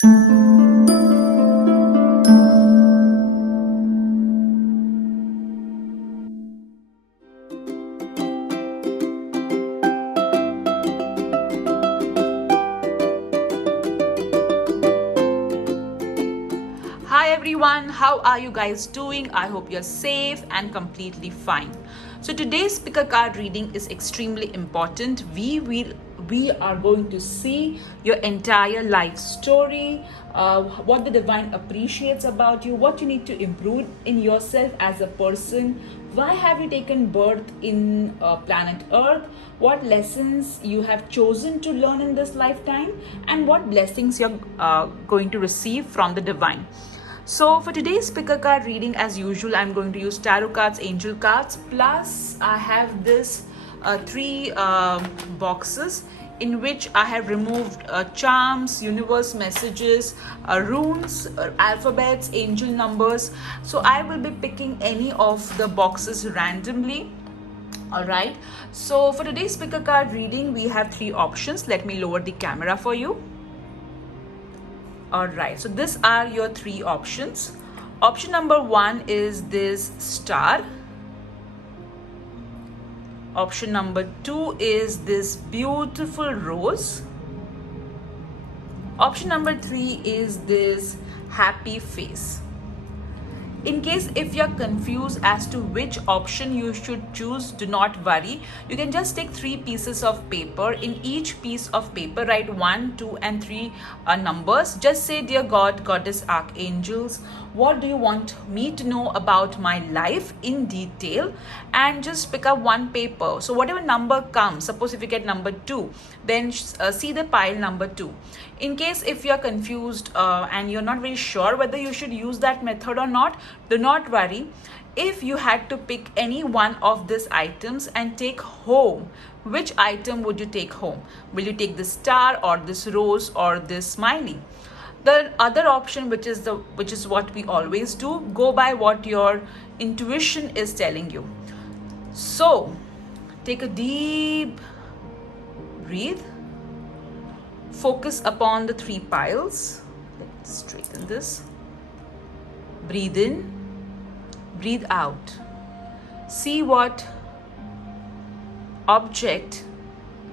Hi everyone, how are you guys doing? I hope you're safe and completely fine. So today's pick a card reading is extremely important. We are going to see your entire life story, what the divine appreciates about you, what you need to improve in yourself as a person, why have you taken birth in planet Earth, what lessons you have chosen to learn in this lifetime, and what blessings you're going to receive from the divine. So for today's pick a card reading, as usual, I'm going to use tarot cards, angel cards, plus I have this three boxes in which I have removed charms, universe messages, runes, alphabets, angel numbers. So I will be picking any of the boxes randomly. Alright, so for today's pick a card reading, we have three options. Let me lower the camera for you. Alright, so these are your three options. Option number one is this star. Option number two is this beautiful rose. Option number three is this happy face. In case if you're confused as to which option you should choose, do not worry. You can just take three pieces of paper. In each piece of paper, write 1, 2, and 3 numbers. Just say, dear God, Goddess, Archangels, what do you want me to know about my life in detail? And just pick up one paper. So whatever number comes, suppose if you get number 2, then see the pile number 2. In case if you're confused and you're not very sure whether you should use that method or not, do not worry. If you had to pick any one of these items and take home, which item would you take home? Will you take this star or this rose or this smiley? The other option, which is what we always do, go by what your intuition is telling you. So take a deep breathe. Focus upon the three piles. Let's straighten this. Breathe in, breathe out. See what object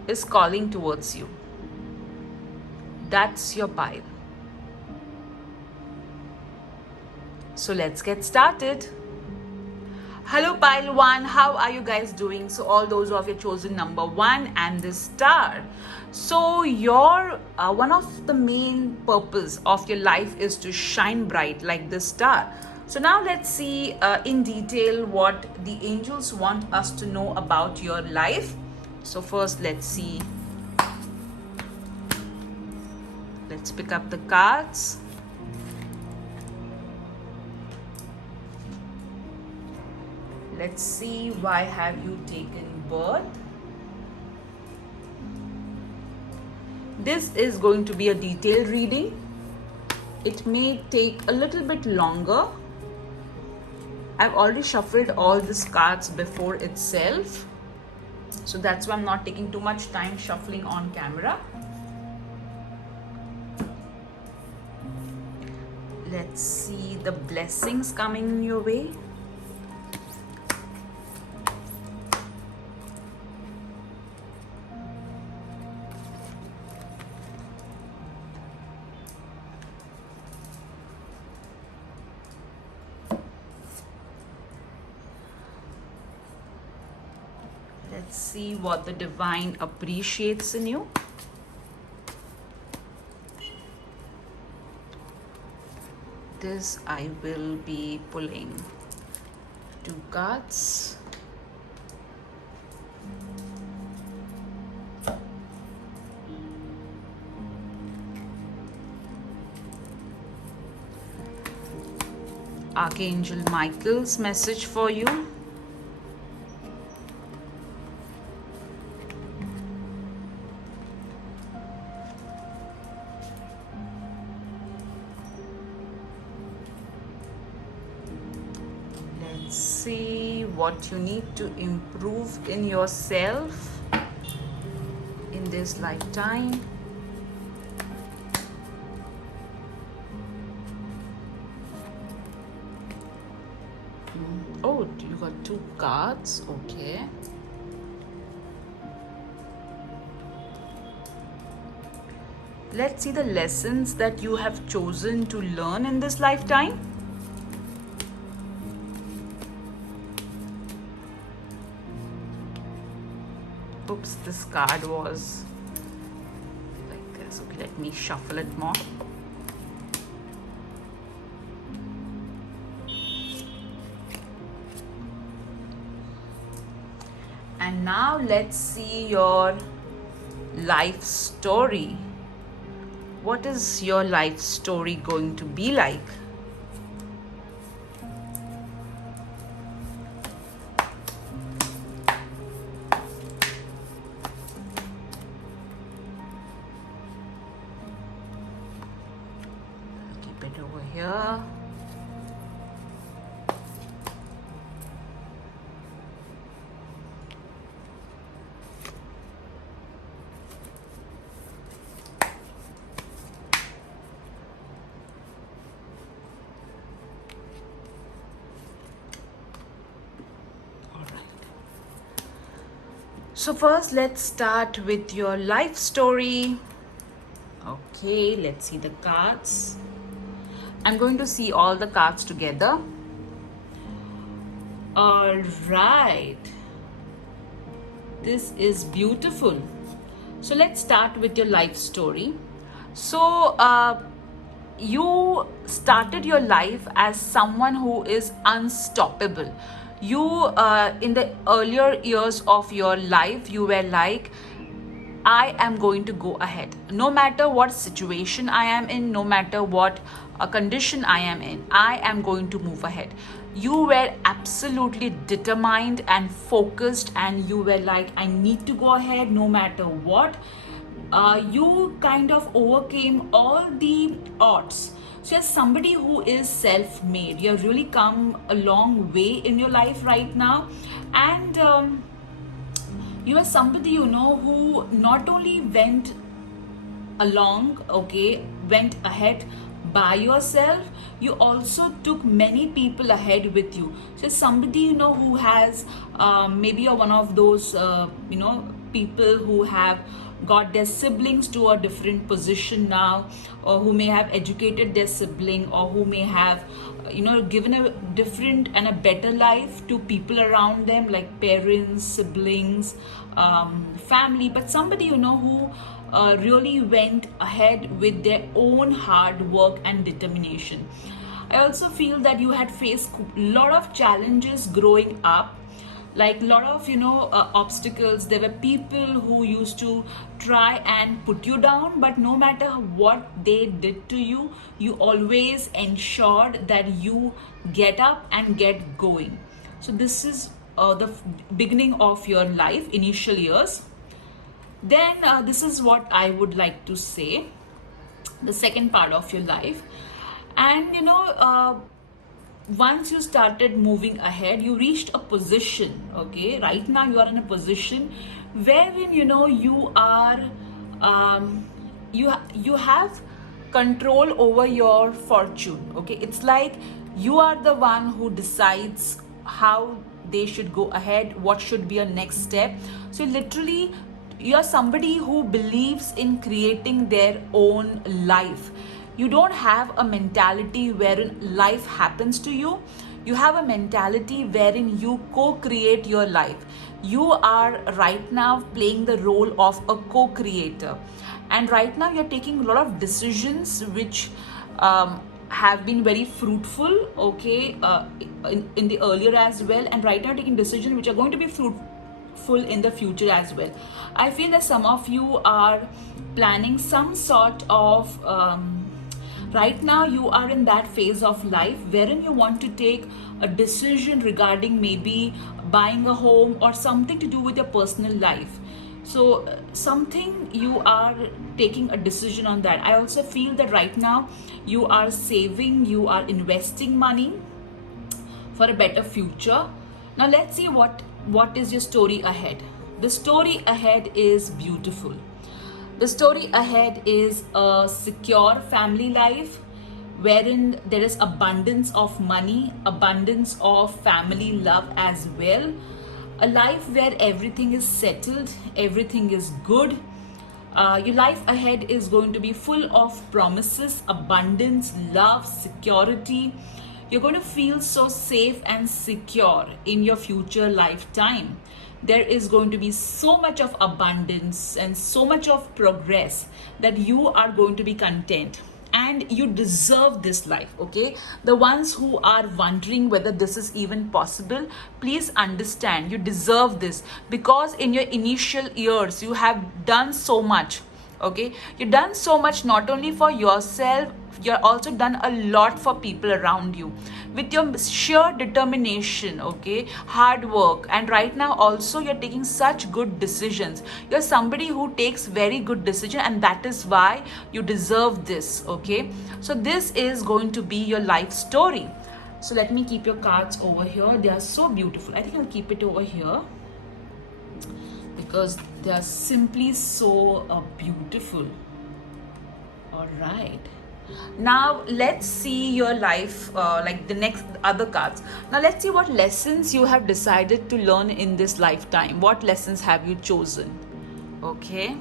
is calling towards you. That's your pile. So let's get started. Hello pile 1, how are you guys doing? So all those of you chosen number 1 and the star. So your one of the main purpose of your life is to shine bright like the star. So now let's see in detail what the angels want us to know about your life. So first let's see. Let's pick up the cards. Let's see, why have you taken birth? This is going to be a detailed reading. It may take a little bit longer. I've already shuffled all these cards before itself. So that's why I'm not taking too much time shuffling on camera. Let's see the blessings coming your way. Let's see what the divine appreciates in you. This I will be pulling 2 cards. Archangel Michael's message for you. Let's see what you need to improve in yourself in this lifetime. Oh, you got two cards. Okay. Let's see the lessons that you have chosen to learn in this lifetime. Oops, this card was like this. Okay, let me shuffle it more. And now let's see your life story. What is your life story going to be like? Keep it over here. So first, let's start with your life story. Okay, let's see the cards. I'm going to see all the cards together. All right. This is beautiful. So let's start with your life story. So you started your life as someone who is unstoppable. You in the earlier years of your life, you were like, I am going to go ahead. No matter what situation I am in, no matter what condition I am in, I am going to move ahead. You were absolutely determined and focused, and you were like, I need to go ahead no matter what. You kind of overcame all the odds. So as somebody who is self-made, you have really come a long way in your life right now. And you are somebody, who not only went went ahead by yourself, you also took many people ahead with you. So somebody, who has maybe you're one of those people who have got their siblings to a different position now, or who may have educated their sibling, or who may have given a different and a better life to people around them, like parents, siblings, family. But somebody who really went ahead with their own hard work and determination. I also feel that you had faced a lot of challenges growing up, like a lot of obstacles. There were people who used to try and put you down, but no matter what they did to you, you always ensured that you get up and get going. So this is the beginning of your life, initial years. Then this is what I would like to say, the second part of your life. And once you started moving ahead, you reached a position. Okay, right now you are in a position wherein you are you have control over your fortune. Okay, it's like you are the one who decides how they should go ahead, what should be a next step. So literally, you're somebody who believes in creating their own life. You don't have a mentality wherein life happens to you. You have a mentality wherein you co-create your life. You are right now playing the role of a co-creator. And right now you're taking a lot of decisions which have been very fruitful, okay, in the earlier as well. And right now taking decisions which are going to be fruitful in the future as well. I feel that some of you are planning some sort of right now you are in that phase of life wherein you want to take a decision regarding maybe buying a home or something to do with your personal life. So something you are taking a decision on that. I also feel that right now you are saving, you are investing money for a better future. Now let's see what is your story ahead. The story ahead is beautiful. The story ahead is a secure family life. wherein there is abundance of money, abundance of family love as well. A life where everything is settled, everything is good. Your life ahead is going to be full of promises, abundance, love, security. You're going to feel so safe and secure in your future lifetime. There is going to be so much of abundance and so much of progress that you are going to be content, and you deserve this life. Okay, the ones who are wondering whether this is even possible, please understand, you deserve this, because in your initial years you have done so much. Okay, you've done so much not only for yourself, you're also done a lot for people around you with your sheer determination, okay, hard work, and right now also you're taking such good decisions. You're somebody who takes very good decision, and that is why you deserve this. Okay, so this is going to be your life story. So let me keep your cards over here. They are so beautiful. I think I'll keep it over here because they are simply so beautiful. All right, now let's see your life, like the next other cards. Now let's see what lessons you have decided to learn in this lifetime. What lessons have you chosen? Okay,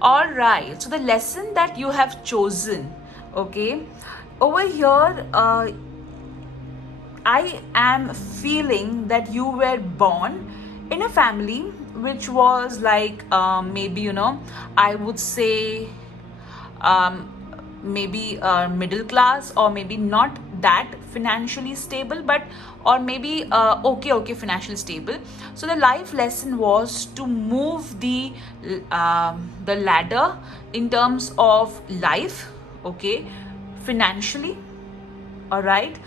all right, so the lesson that you have chosen, okay, over here, I am feeling that you were born in a family which was like, maybe, I would say, maybe middle class, or maybe not that financially stable, but or maybe okay, financially stable. So the life lesson was to move the ladder in terms of life, okay, financially, all right,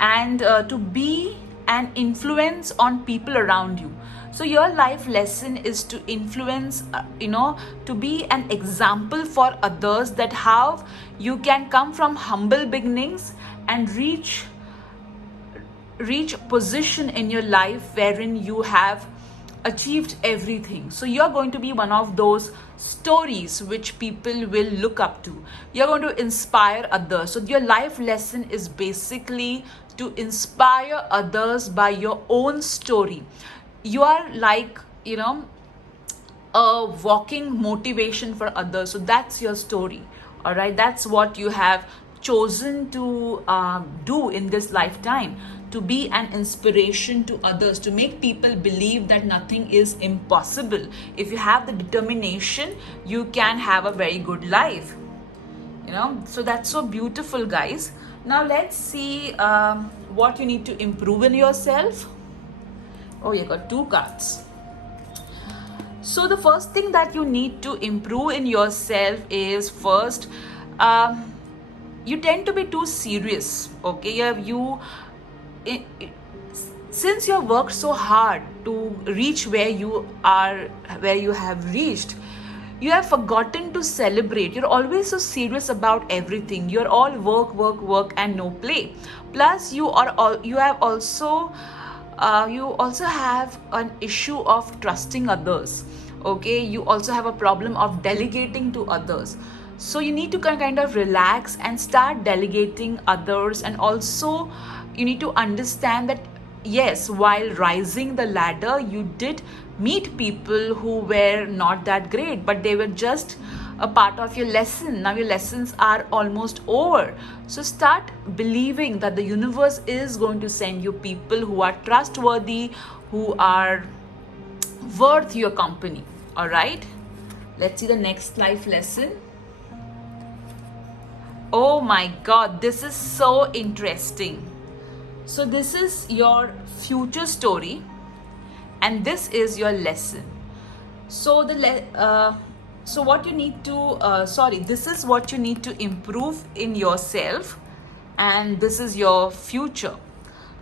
and to be an influence on people around you. So your life lesson is to influence, to be an example for others, that how you can come from humble beginnings and reach position in your life wherein you have achieved everything. So you're going to be one of those stories which people will look up to. You're going to inspire others. So your life lesson is basically to inspire others by your own story. You are like, a walking motivation for others. So that's your story. All right, that's what you have chosen to do in this lifetime, to be an inspiration to others, to make people believe that nothing is impossible. If you have the determination, you can have a very good life. So that's so beautiful, guys. Now let's see what you need to improve in yourself. Oh, you got two cards. So the first thing that you need to improve in yourself is, first, you tend to be too serious. Okay, since you have worked so hard to reach where you are, where you have reached, you have forgotten to celebrate. You're always so serious about everything. You're all work and no play. Plus you also have an issue of trusting others. Okay, you also have a problem of delegating to others. So you need to kind of relax and start delegating others. And also you need to understand that yes, while rising the ladder, you did meet people who were not that great, but they were just a part of your lesson. Now your lessons are almost over. So start believing that the universe is going to send you people who are trustworthy, who are worth your company. All right, let's see the next life lesson. Oh my God, this is so interesting. So this is your future story, and this is your lesson. So what you need to this is what you need to improve in yourself, and this is your future.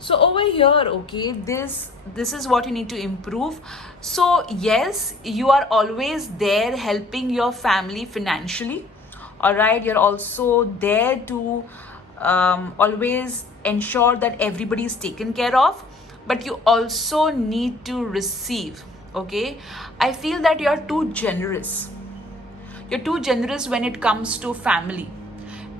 So over here, okay, this is what you need to improve. So yes, you are always there helping your family financially. All right, you're also there to always ensure that everybody is taken care of, but you also need to receive. Okay, I feel that you're too generous. You're too generous when it comes to family.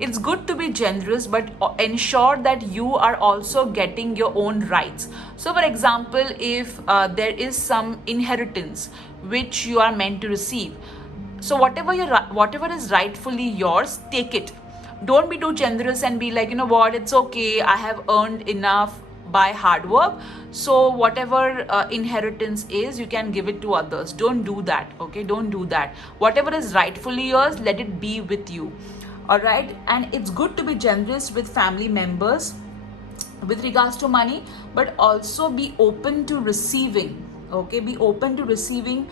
It's good to be generous, but ensure that you are also getting your own rights. So for example, if there is some inheritance which you are meant to receive, so whatever is rightfully yours, take it. Don't be too generous and be like, you know what, it's okay, I have earned enough by hard work, so whatever inheritance is, you can give it to others. Don't do that, okay? Don't do that. Whatever is rightfully yours, let it be with you. All right. And it's good to be generous with family members with regards to money, but also be open to receiving, okay? Be open to receiving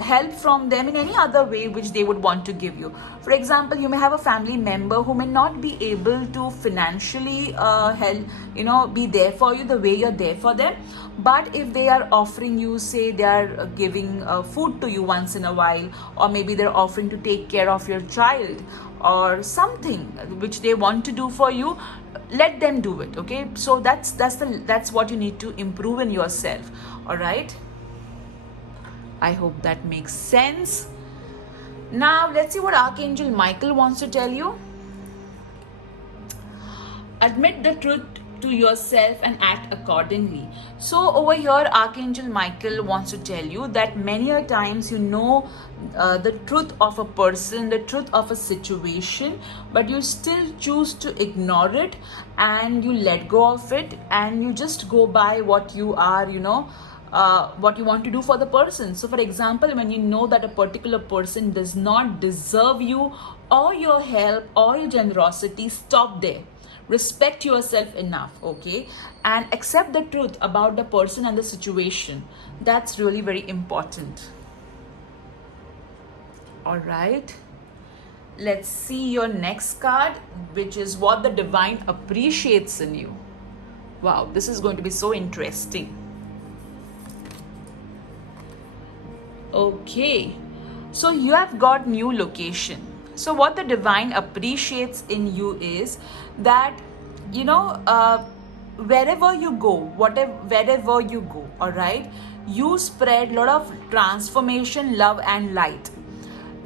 help from them in any other way which they would want to give you. For example, you may have a family member who may not be able to financially help, be there for you the way you're there for them, but if they are offering you, say they are giving food to you once in a while, or maybe they're offering to take care of your child or something which they want to do for you, let them do it, okay? So that's what you need to improve in yourself. All right, I hope that makes sense. Now let's see what Archangel Michael wants to tell you. Admit the truth to yourself and act accordingly. So over here, Archangel Michael wants to tell you that many a times the truth of a person, the truth of a situation, but you still choose to ignore it and you let go of it and you just go by what you are, what you want to do for the person. So for example, when you know that a particular person does not deserve you or your help or your generosity, stop there. Respect yourself enough, okay? And accept the truth about the person and the situation. That's really very important. All right. Let's see your next card, which is what the divine appreciates in you. Wow, this is going to be so interesting. Okay, so you have got new location. So what the divine appreciates in you is that, wherever you go, wherever you go, all right, you spread a lot of transformation, love and light.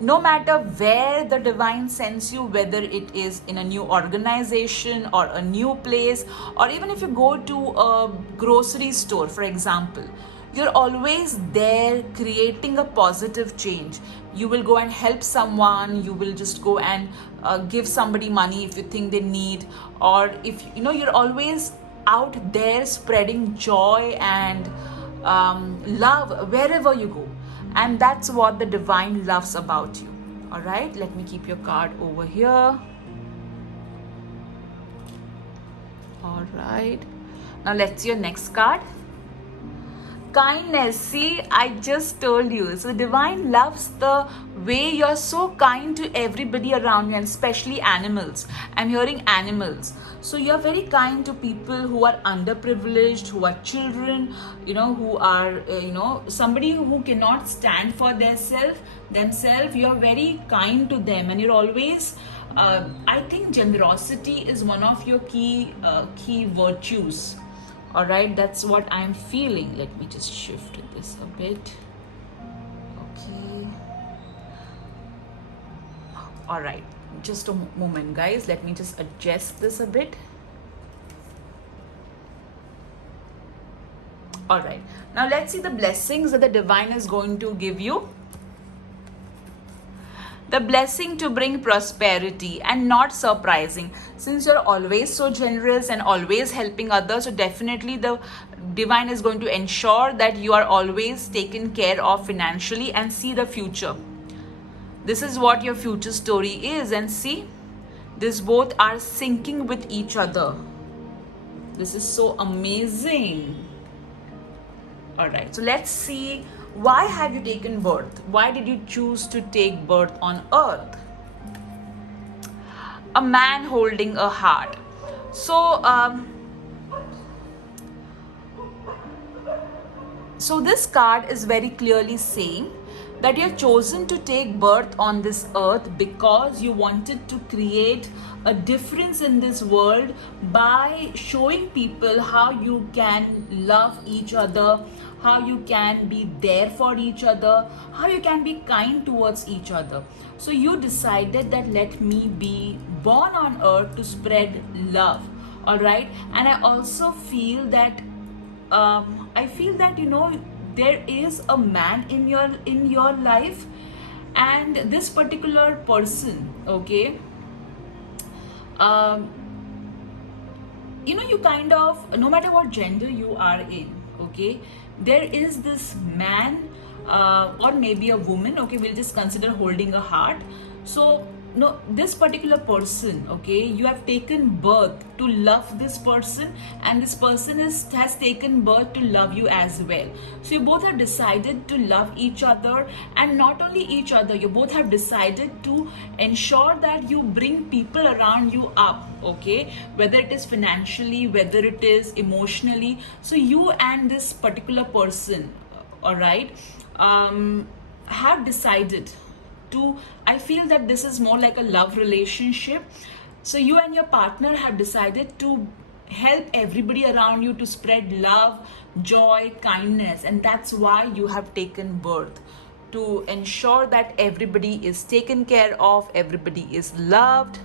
No matter where the divine sends you, whether it is in a new organization or a new place, or even if you go to a grocery store, for example, you're always there creating a positive change. You will go and help someone, you will just go and give somebody money if you think they need, or if you're always out there spreading joy and love wherever you go. And that's what the divine loves about you. All right, let me keep your card over here. All right, now let's see your next card. Kindness. See, I just told you. So the divine loves the way you're so kind to everybody around you, and especially animals. I'm hearing animals. So you're very kind to people who are underprivileged, who are children, who are, somebody who cannot stand for themselves. You're very kind to them, and you're always, I think generosity is one of your key virtues. All right, that's what I'm feeling. Let me just shift this a bit. Okay. All right, just a moment, guys. Let me just adjust this a bit. All right, now let's see the blessings that the divine is going to give you. The blessing to bring prosperity, and not surprising, since you're always so generous and always helping others, so definitely the divine is going to ensure that you are always taken care of financially. And see the future. This is what your future story is, and see, these both are syncing with each other. This is so amazing. All right, so let's see, why have you taken birth? Why did you choose to take birth on earth? A man holding a heart. So this card is very clearly saying that you have chosen to take birth on this earth because you wanted to create a difference in this world by showing people how you can love each other, how you can be there for each other, how you can be kind towards each other. So you decided that let me be born on earth to spread love. All right. And I also feel that there is a man in your life, and this particular person, okay, um, you kind of, no matter what gender you are in, okay, there is this man, or maybe a woman, okay, we'll just consider holding a heart. So no, this particular person, okay, you have taken birth to love this person, and this person has taken birth to love you as well. So you both have decided to love each other, and not only each other, you both have decided to ensure that you bring people around you up, okay, whether it is financially, whether it is emotionally. So you and this particular person, all right, have decided to, I feel that this is more like a love relationship. So you and your partner have decided to help everybody around you, to spread love, joy, kindness, and that's why you have taken birth, to ensure that everybody is taken care of, everybody is loved.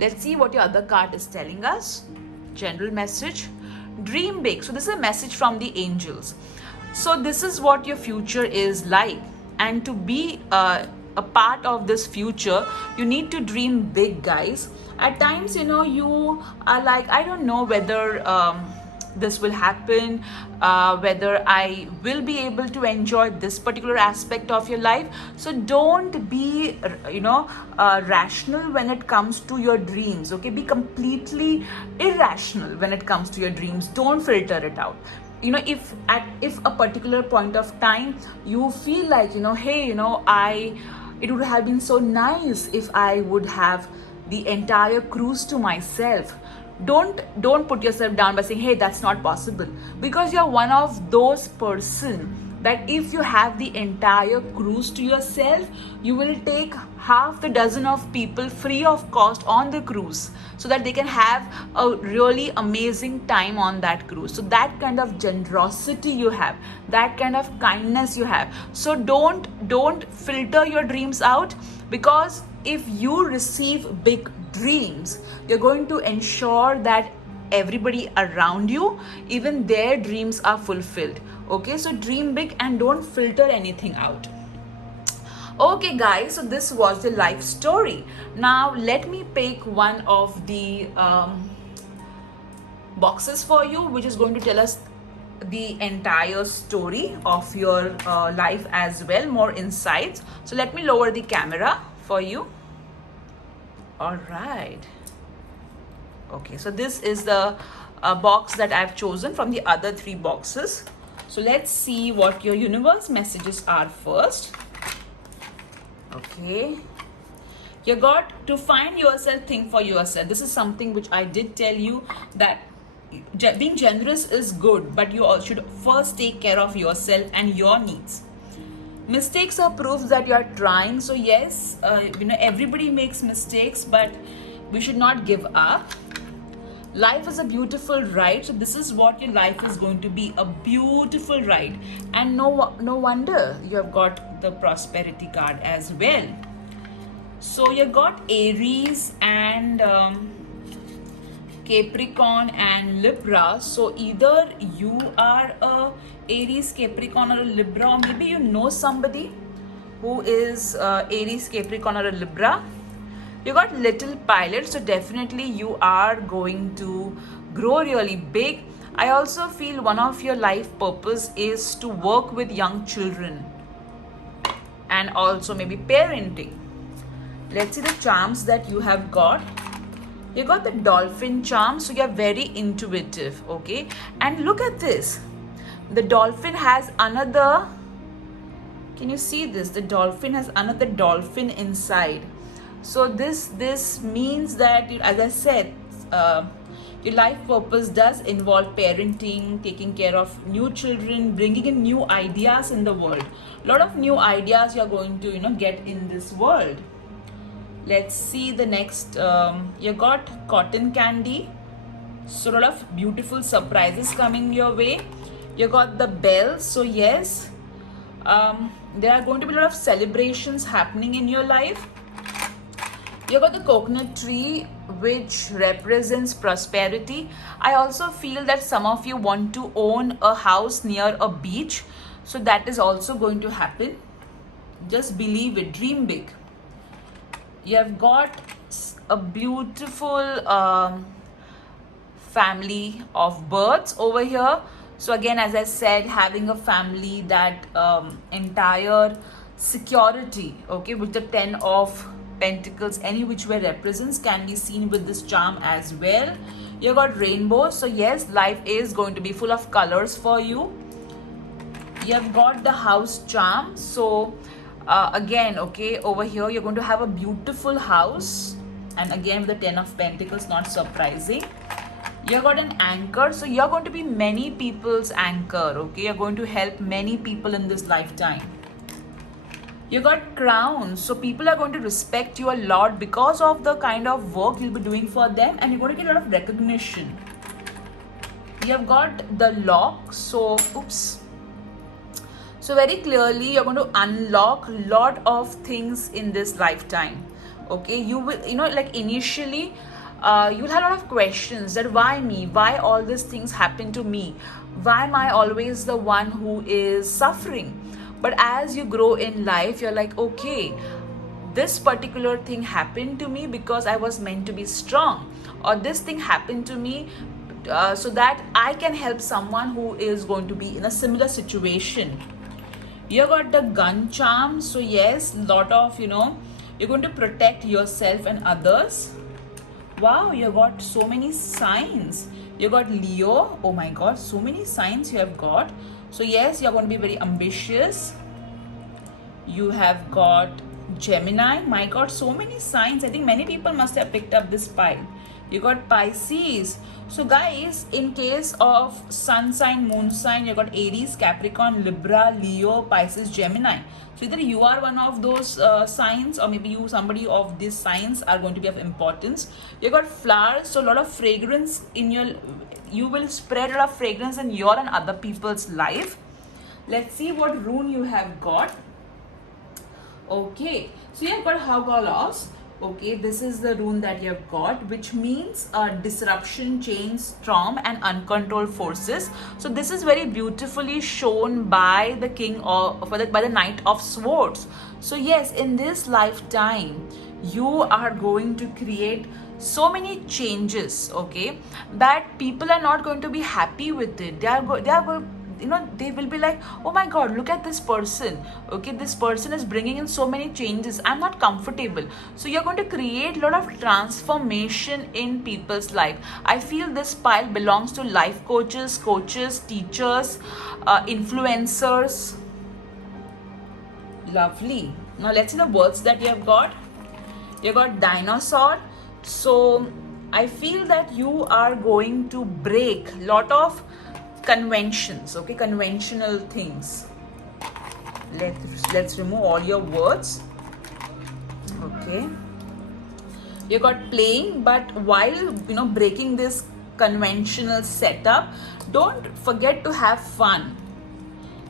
Let's see what your other card is telling us. General message: dream big. So this is a message from the angels. So this is what your future is like, and to be a part of this future, you need to dream big, guys. At times, you are like, I don't know whether this will happen, whether I will be able to enjoy this particular aspect of your life. So don't be rational when it comes to your dreams, okay? Be completely irrational when it comes to your dreams. Don't filter it out. If a particular point of time you feel like, hey, it would have been so nice if I would have the entire cruise to myself. Don't put yourself down by saying, hey, that's not possible, because you're one of those person that if you have the entire cruise to yourself, you will take half the dozen of people free of cost on the cruise, so that they can have a really amazing time on that cruise. So that kind of generosity you have, that kind of kindness you have. So don't filter your dreams out, because if you receive big dreams, you're going to ensure that everybody around you, even their dreams are fulfilled. Okay, so dream big and don't filter anything out. Okay guys, so this was the life story. Now let me pick one of the boxes for you, which is going to tell us the entire story of your life as well, more insights. So let me lower the camera for you. All right. Okay, so this is the box that I've chosen from the other three boxes. So let's see what your universe messages are first. Okay. You got to find yourself, think for yourself. This is something which I did tell you, that being generous is good, but you all should first take care of yourself and your needs. Mistakes are proof that you are trying. So yes, everybody makes mistakes, but we should not give up. Life is a beautiful ride. So this is what your life is going to be, a beautiful ride. And no wonder you have got the prosperity card as well. So you got Aries and Capricorn and Libra. So either you are a Aries, Capricorn or a Libra, or maybe you know somebody who is Aries, Capricorn or a Libra. You got Little Pilot, so definitely you are going to grow really big. I also feel one of your life purpose is to work with young children and also maybe parenting. Let's see the charms that you have got. You got the dolphin charm, so you're very intuitive, okay? And look at this. The dolphin has another, can you see this? The dolphin has another dolphin inside. So this means that, as I said, your life purpose does involve parenting, taking care of new children, bringing in new ideas in the world. A lot of new ideas you're going to, get in this world. Let's see the next. You got cotton candy. So a lot of beautiful surprises coming your way. You got the bells. So yes, There are going to be a lot of celebrations happening in your life. You got the coconut tree, which represents prosperity. I also feel that some of you want to own a house near a beach. So that is also going to happen. Just believe it, dream big. You have got a beautiful family of birds over here. So again, as I said, having a family, that entire security, okay, with the 10 of Pentacles, any which way represents, can be seen with this charm as well. You got rainbows. So yes, life is going to be full of colors for you. You have got the house charm. So again, okay, over here you're going to have a beautiful house, and again with the 10 of Pentacles, not surprising. You got an anchor. So you're going to be many people's anchor, okay. You're going to help many people in this lifetime. You got crown. So people are going to respect you a lot because of the kind of work you'll be doing for them, and you're going to get a lot of recognition. You have got the lock. So so very clearly you're going to unlock a lot of things in this lifetime, okay. You will, like initially you'll have a lot of questions that why me, why all these things happen to me, why am I always the one who is suffering. But as you grow in life, you're like, okay, this particular thing happened to me because I was meant to be strong, or this thing happened to me so that I can help someone who is going to be in a similar situation. You got the gun charm. So yes, lot of, you're going to protect yourself and others. Wow, you got so many signs. You got Leo. Oh my god, so many signs you have got. So yes, you're going to be very ambitious. You have got Gemini. My god, so many signs. I think many people must have picked up this pile. You got Pisces. So guys, in case of sun sign, moon sign, you got Aries, Capricorn, Libra, Leo, Pisces, Gemini. So either you are one of those signs, or maybe somebody of these signs are going to be of importance. You got flowers. So a lot of fragrance in you will spread a lot of fragrance in your and other people's life. Let's see what rune you have got. Okay, so you have got Haggalos. Okay, this is the rune that you have got, which means disruption, change, storm, and uncontrolled forces. So this is very beautifully shown by the king of by the Knight of Swords. So yes, in this lifetime, you are going to create so many changes, okay, that people are not going to be happy with it. They will be like, oh my god, look at this person, okay, this person is bringing in so many changes, I'm not comfortable. So you're going to create a lot of transformation in people's life. I feel this pile belongs to life coaches, teachers, influencers. Lovely. Now let's see the words that you have got. You got dinosaur. So I feel that you are going to break a lot of conventions, okay, conventional things. Let's remove all your words. Okay, you got playing, but while breaking this conventional setup, don't forget to have fun.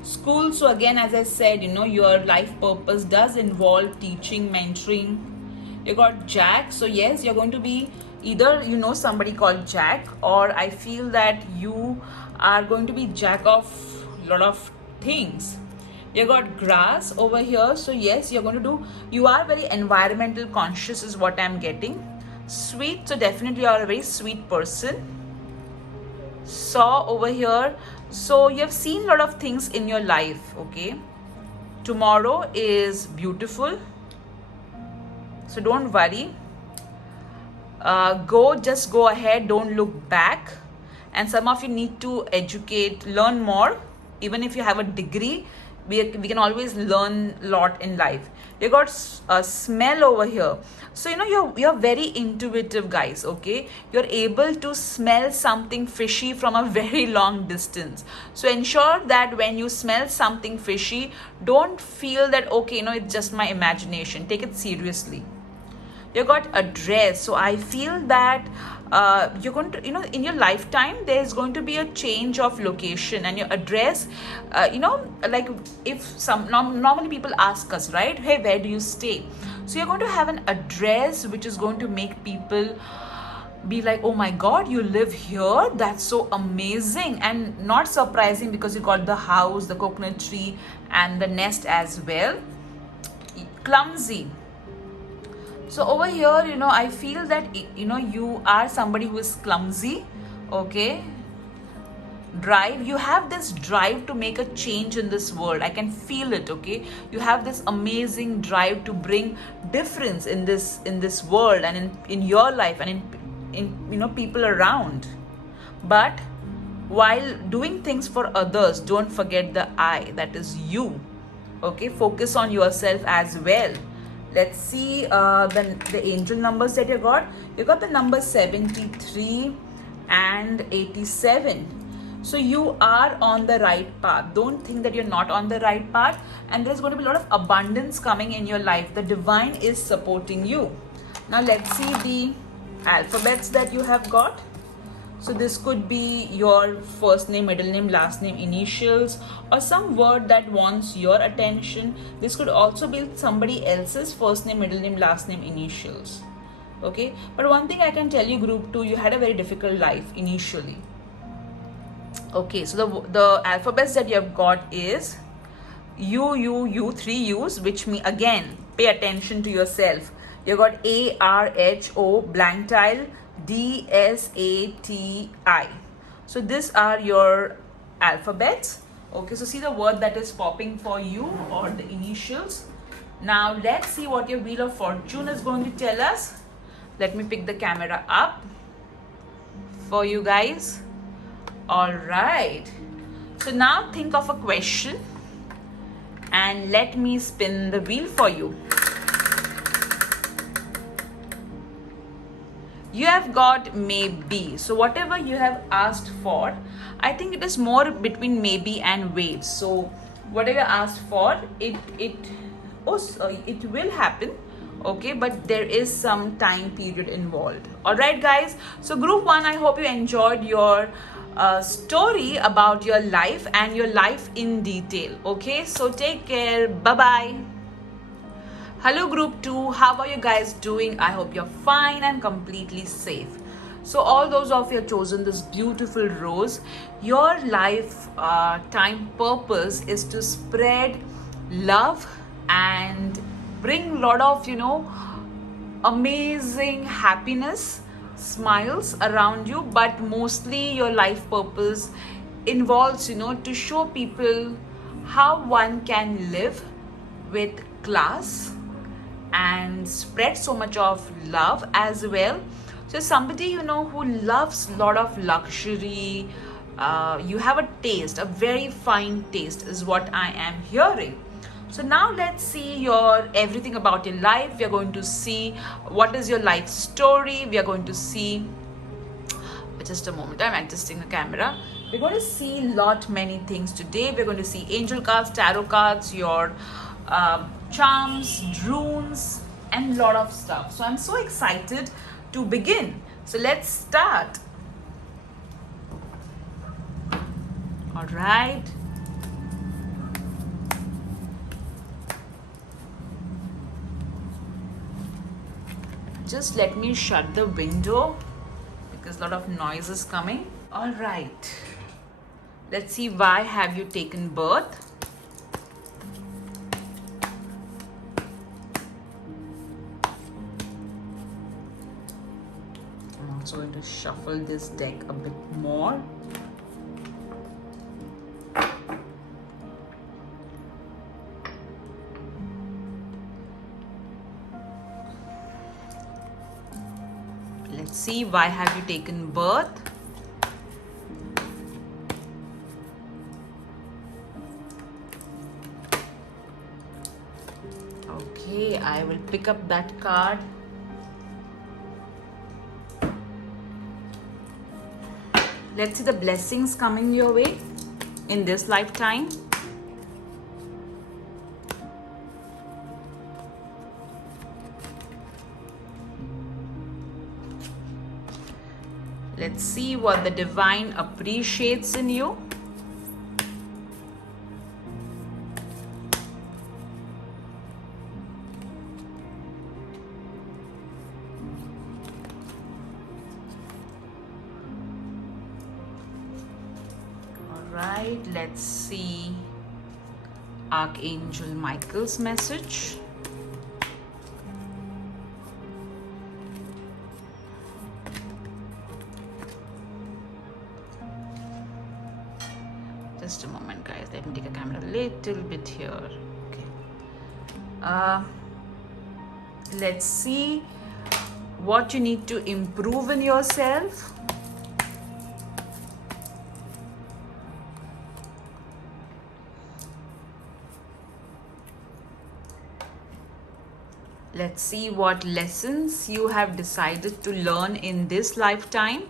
School. So again, as I said, your life purpose does involve teaching, mentoring. You got Jack. So yes, you're going to be either somebody called Jack, or I feel that you are going to be jack of a lot of things. You got grass over here. So yes, you are very environmental conscious is what I'm getting. Sweet. So definitely you are a very sweet person. Saw over here. So you have seen a lot of things in your life, okay. Tomorrow is beautiful, so don't worry. Just go ahead, don't look back. And some of you need to educate, learn more. Even if you have a degree, we can always learn a lot in life. You got a smell over here. So you're very intuitive, guys, okay. You're able to smell something fishy from a very long distance. So ensure that when you smell something fishy, don't feel that, okay, it's just my imagination. Take it seriously. You got address. So I feel that you're going to, in your lifetime, there's going to be a change of location, and your address, like if normally people ask us, right? Hey, where do you stay? So you're going to have an address which is going to make people be like, oh my god, you live here, that's so amazing. And not surprising, because you got the house, the coconut tree, and the nest as well. Clumsy. So over here, I feel that you are somebody who is clumsy. Okay, drive. You have this drive to make a change in this world. I can feel it. Okay, you have this amazing drive to bring difference in this world, and in your life, and in people around. But while doing things for others, don't forget the I, that is you. Okay, focus on yourself as well. Let's see the angel numbers that you got. You got the number 73 and 87. So you are on the right path. Don't think that you're not on the right path. And there's going to be a lot of abundance coming in your life. The divine is supporting you. Now let's see the alphabets that you have got. So this could be your first name, middle name, last name, initials, or some word that wants your attention. This could also be somebody else's first name, middle name, last name, initials. Okay, but one thing I can tell you, group 2, you had a very difficult life initially. Okay, so the alphabets that you have got is U, 3 U's, which mean, again, pay attention to yourself. You got A, R, H, O, blank tile, D, S, A, T, I. So these are your alphabets. Okay, so see the word that is popping for you, or the initials. Now let's see what your Wheel of Fortune is going to tell us. Let me pick the camera up for you guys. All right. So now think of a question and let me spin the wheel for you. You have got maybe. So whatever you have asked for, I think it is more between maybe and wait. So whatever you asked for, it will happen. Okay, but there is some time period involved. All right, guys. So group 1, I hope you enjoyed your story about your life and your life in detail. Okay, so take care. Bye bye. Hello group 2, how are you guys doing? I hope you're fine and completely safe. So all those of you have chosen this beautiful rose, your life time purpose is to spread love and bring a lot of amazing happiness, smiles around you. But mostly your life purpose involves to show people how one can live with class and spread so much of love as well. So somebody who loves a lot of luxury, you have a taste, a very fine taste is what I am hearing. So now let's see your everything about your life. We are going to see what is your life story. We are going to see, just a moment, I'm adjusting the camera. We're going to see many things today. We're going to see angel cards, tarot cards, your charms, runes, and lot of stuff. So I'm so excited to begin. So let's start. All right. Just let me shut the window because a lot of noise is coming. All right. Let's see, why have you taken birth? I'm also going to shuffle this deck a bit more. Let's see, why have you taken birth? Okay, I will pick up that card. Let's see the blessings coming your way in this lifetime. Let's see what the divine appreciates in you. Alright, let's see Archangel Michael's message. Just a moment, guys. Let me take a camera a little bit here. Okay. Let's see what you need to improve in yourself. Let's see what lessons you have decided to learn in this lifetime.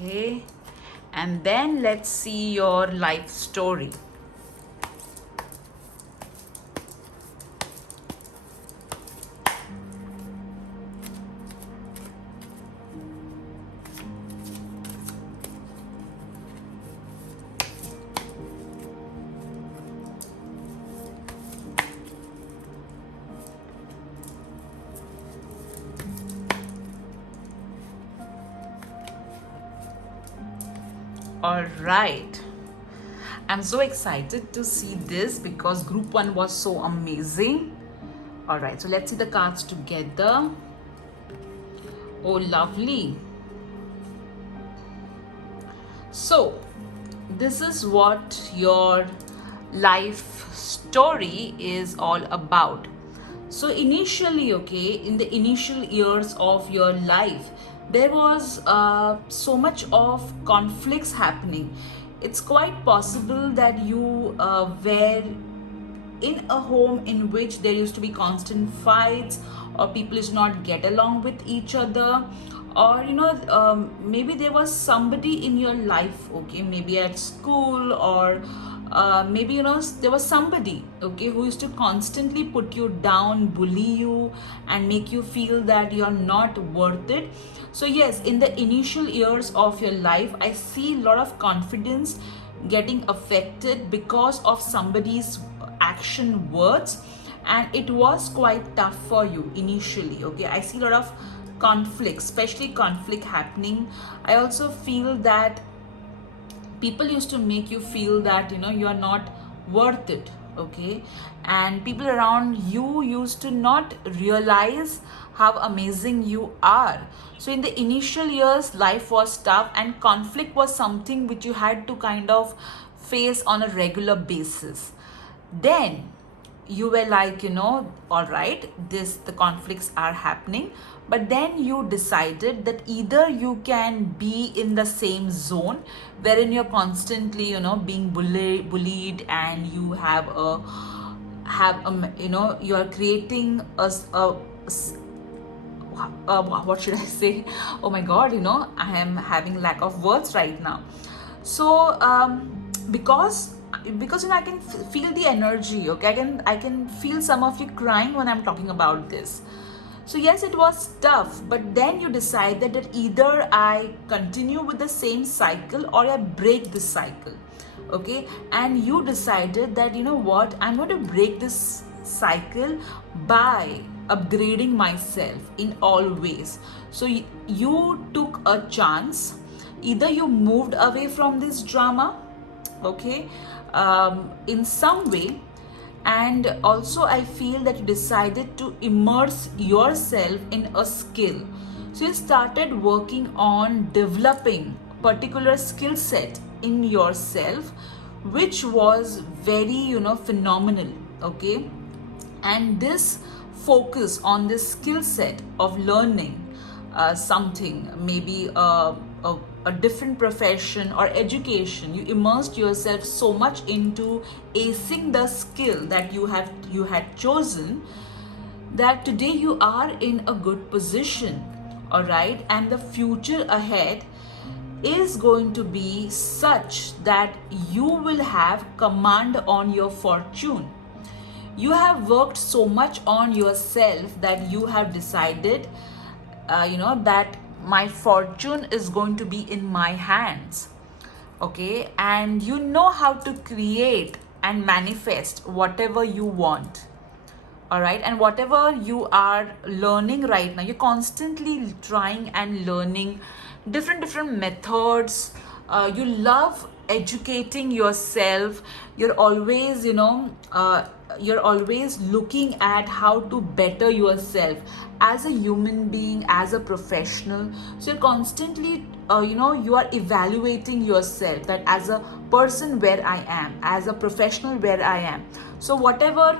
Okay, and then let's see your life story. All right, I'm so excited to see this because group 1 was so amazing. All right, so let's see the cards together. Oh, lovely. So this is what your life story is all about. So initially, okay, in the initial years of your life, there was so much of conflicts happening. It's quite possible that you were in a home in which there used to be constant fights, or people used to not get along with each other, or maybe there was somebody in your life, okay, maybe at school, or maybe there was somebody, okay, who used to constantly put you down, bully you, and make you feel that you're not worth it. So yes, in the initial years of your life, I see a lot of confidence getting affected because of somebody's action words, and it was quite tough for you initially. Okay, I see a lot of conflict, especially conflict happening. I also feel that people used to make you feel that you are not worth it, okay, and people around you used to not realize how amazing you are. So in the initial years, life was tough, and conflict was something which you had to kind of face on a regular basis. Then you were like, all right, the conflicts are happening, but then you decided that either you can be in the same zone wherein you're constantly being bullied, and you you're creating what should I say? Oh my God, I am having lack of words right now. So because I can feel the energy, okay, I can feel some of you crying when I'm talking about this. So yes, it was tough, but then you decided that either I continue with the same cycle or I break this cycle, okay, and you decided that what, I'm going to break this cycle by upgrading myself in all ways. So you took a chance. Either you moved away from this drama, okay, in some way, and also I feel that you decided to immerse yourself in a skill. So you started working on developing particular skill set in yourself, which was very phenomenal, okay, and this focus on this skill set of learning something, maybe a different profession or education, you immersed yourself so much into acing the skill that you had chosen, that today you are in a good position, all right, and the future ahead is going to be such that you will have command on your fortune. You have worked so much on yourself that you have decided that my fortune is going to be in my hands. Okay, and you know how to create and manifest whatever you want. All right, and whatever you are learning right now, you're constantly trying and learning different methods. You love educating yourself. You're always you're always looking at how to better yourself as a human being, as a professional. So you're constantly you are evaluating yourself, that as a person where I am, as a professional where I am. So whatever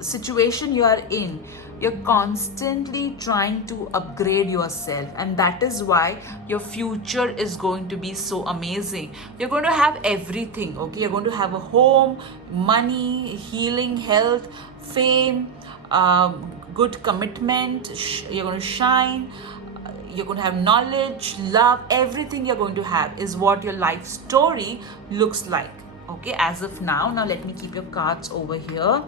situation you are in, you're constantly trying to upgrade yourself, and that is why your future is going to be so amazing. You're going to have everything. Okay, you're going to have a home, money, healing, health, fame, good commitment. You're going to shine. You're going to have knowledge, love. Everything you're going to have is what your life story looks like. Okay, as of now let me keep your cards over here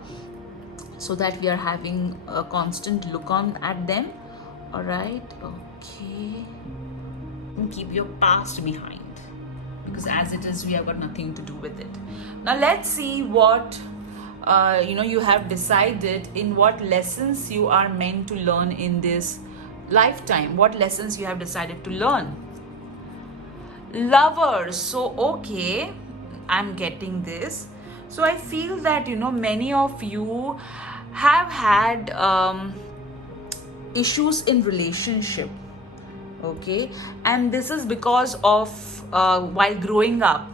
so that we are having a constant look on at them. All right, okay, and keep your past behind, because as it is, we have got nothing to do with it. Now let's see what you have decided, in what lessons you are meant to learn in this lifetime. What lessons you have decided to learn. Lovers. So okay, I'm getting this. So I feel that many of you have had issues in relationship. Okay, and this is because of while growing up,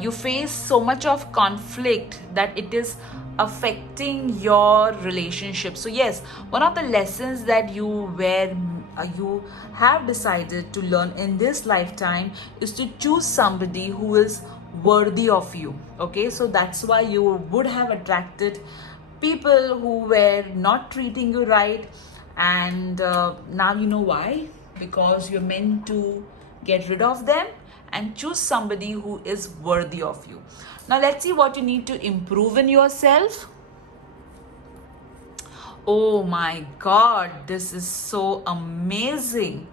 you face so much of conflict that it is affecting your relationship. So yes, one of the lessons that you have decided to learn in this lifetime is to choose somebody who is worthy of you. Okay, so that's why you would have attracted people who were not treating you right, and now you know why, because you're meant to get rid of them and choose somebody who is worthy of you. Now let's see what you need to improve in yourself. Oh my god, this is so amazing.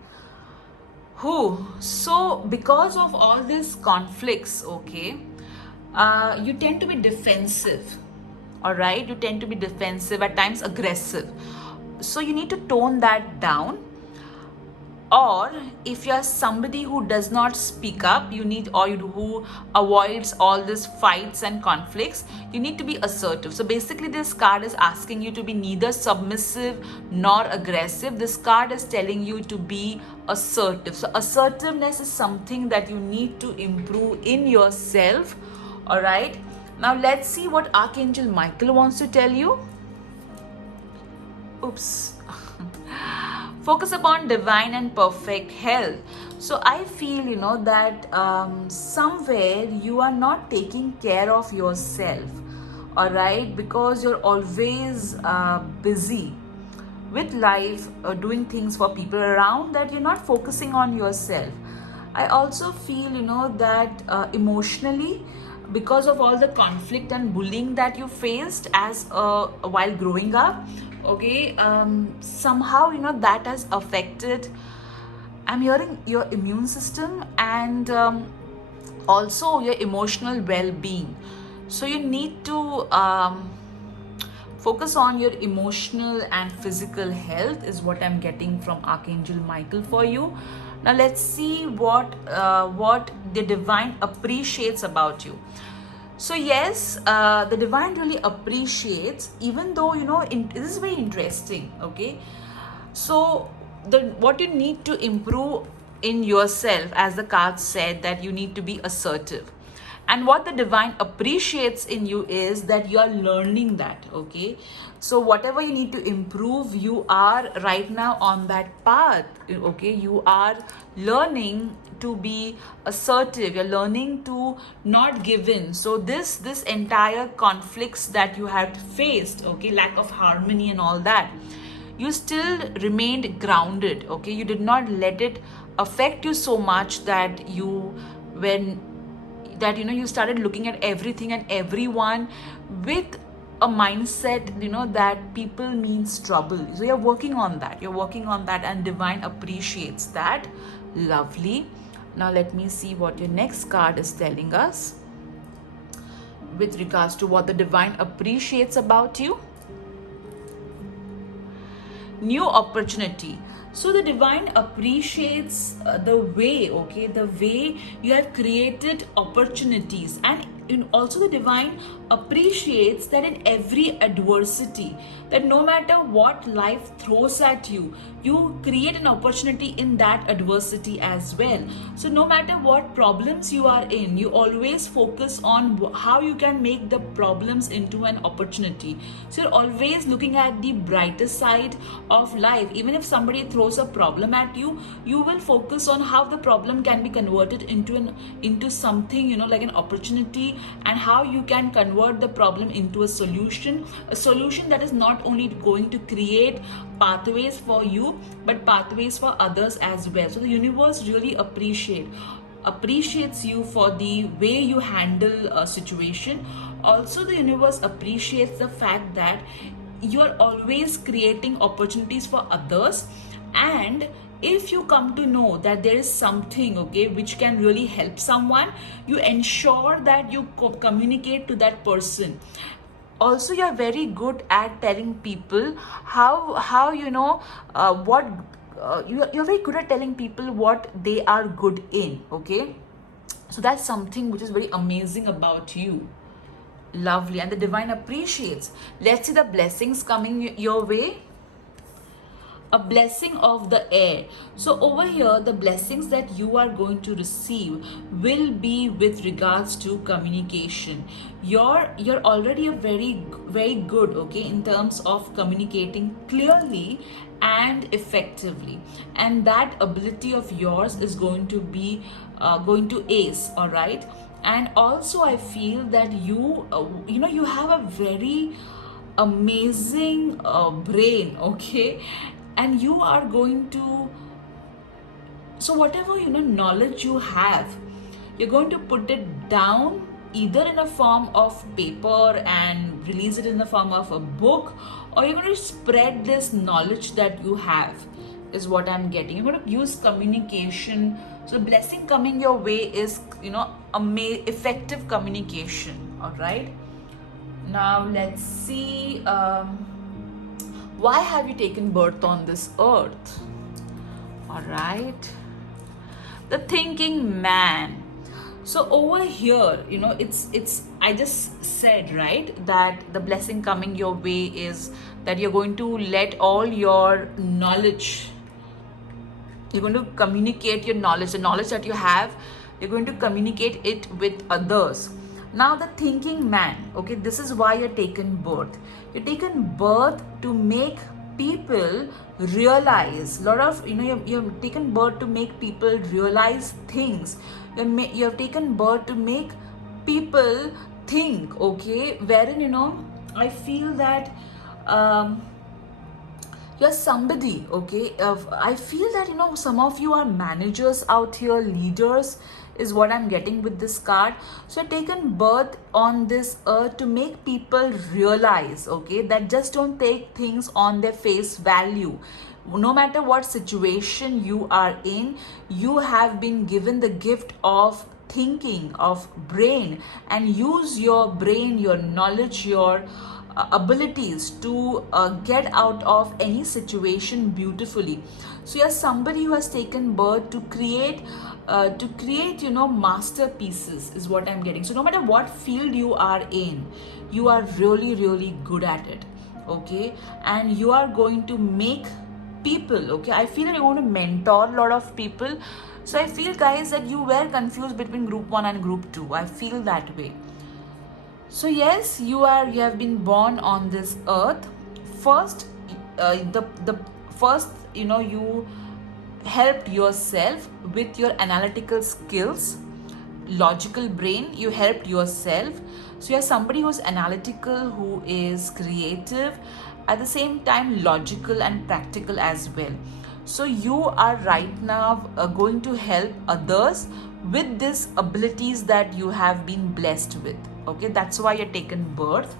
So because of all these conflicts, okay, you tend to be defensive. All right, you tend to be defensive, at times aggressive. So you need to tone that down. Or if you're somebody who does not speak up, who avoids all these fights and conflicts, you need to be assertive. So basically this card is asking you to be neither submissive nor aggressive. This card is telling you to be assertive. So assertiveness is something that you need to improve in yourself. All right, now let's see what Archangel Michael wants to tell you. Oops. Focus upon divine and perfect health. So I feel that somewhere you are not taking care of yourself. All right, because you're always busy with life, doing things for people around, that you're not focusing on yourself. I also feel that emotionally, because of all the conflict and bullying that you faced as while growing up, okay, somehow that has affected, I'm hearing, your immune system, and also your emotional well-being. So you need to focus on your emotional and physical health, is what I'm getting from Archangel Michael for you. Now let's see what the divine appreciates about you. So yes, the divine really appreciates, even though this is very interesting. Okay, so what you need to improve in yourself, as the card said, that you need to be assertive. And what the divine appreciates in you is that you are learning that. Okay, so whatever you need to improve, you are right now on that path. Okay, you are learning to be assertive, you're learning to not give in. So this entire conflicts that you had faced, okay, lack of harmony and all that, you still remained grounded. Okay, you did not let it affect you so much that you started looking at everything and everyone with a mindset, that people means trouble. So you're working on that, and divine appreciates that. Lovely. Now let me see what your next card is telling us with regards to what the divine appreciates about you. New opportunity. So the divine appreciates the way you have created opportunities, and also the divine appreciates that in every adversity, that no matter what life throws at you, you create an opportunity in that adversity as well. So no matter what problems you are in, you always focus on how you can make the problems into an opportunity. So you're always looking at the brighter side of life. Even if somebody throws a problem at you, you will focus on how the problem can be converted into something, like an opportunity, and how you can convert the problem into a solution that is not only going to create pathways for you, but pathways for others as well. So the universe really appreciates you for the way you handle a situation. Also, the universe appreciates the fact that you are always creating opportunities for others, and if you come to know that there is something, which can really help someone, you ensure that you communicate to that person. Also, you're very good at telling people how what you're very good at telling people what they are good in. So that's something which is very amazing about you. Lovely. And the divine appreciates. Let's see the blessings coming your way. A blessing of the air. So over here, the blessings that you are going to receive will be with regards to communication. You're already a very good, in terms of communicating clearly and effectively, and that ability of yours is going to be going to ace. All right. And also I feel that you you have a very amazing brain, and you are going to, so whatever knowledge you have, you're going to put it down either in a form of paper and release it in the form of a book, or you're going to spread this knowledge that you have, is what I'm getting. You're going to use communication. So blessing coming your way is effective communication. All right. Now let's see, why have you taken birth on this earth? All right. The thinking man. So over here, it's I just said, right, that the blessing coming your way is that you're going to let all your knowledge, you're going to communicate your knowledge, the knowledge that you have, you're going to communicate it with others. Now the thinking man, this is why you're taken birth. You're taken birth to make people realize lot of, you've taken birth to make people realize things. You have taken birth to make people think, wherein, I feel that you're somebody, I feel that, some of you are managers out here, leaders, is what I'm getting with this card. So I've taken birth on this earth to make people realize, that just don't take things on their face value. No matter what situation you are in, you have been given the gift of thinking, of brain, and use your brain, your knowledge, your abilities to get out of any situation beautifully. So you're somebody who has taken birth to create masterpieces, is what I'm getting. So no matter what field you are in, you are really good at it, and you are going to make people, I feel that you want to mentor a lot of people. So I feel, guys, that you were confused between group 1 and group 2. I feel that way. So yes, you have been born on this earth. First, you helped yourself with your analytical skills, logical brain. You helped yourself. So you're somebody who's analytical, who is creative, at the same time logical and practical as well. So you are right now going to help others with these abilities that you have been blessed with. That's why you're taken birth.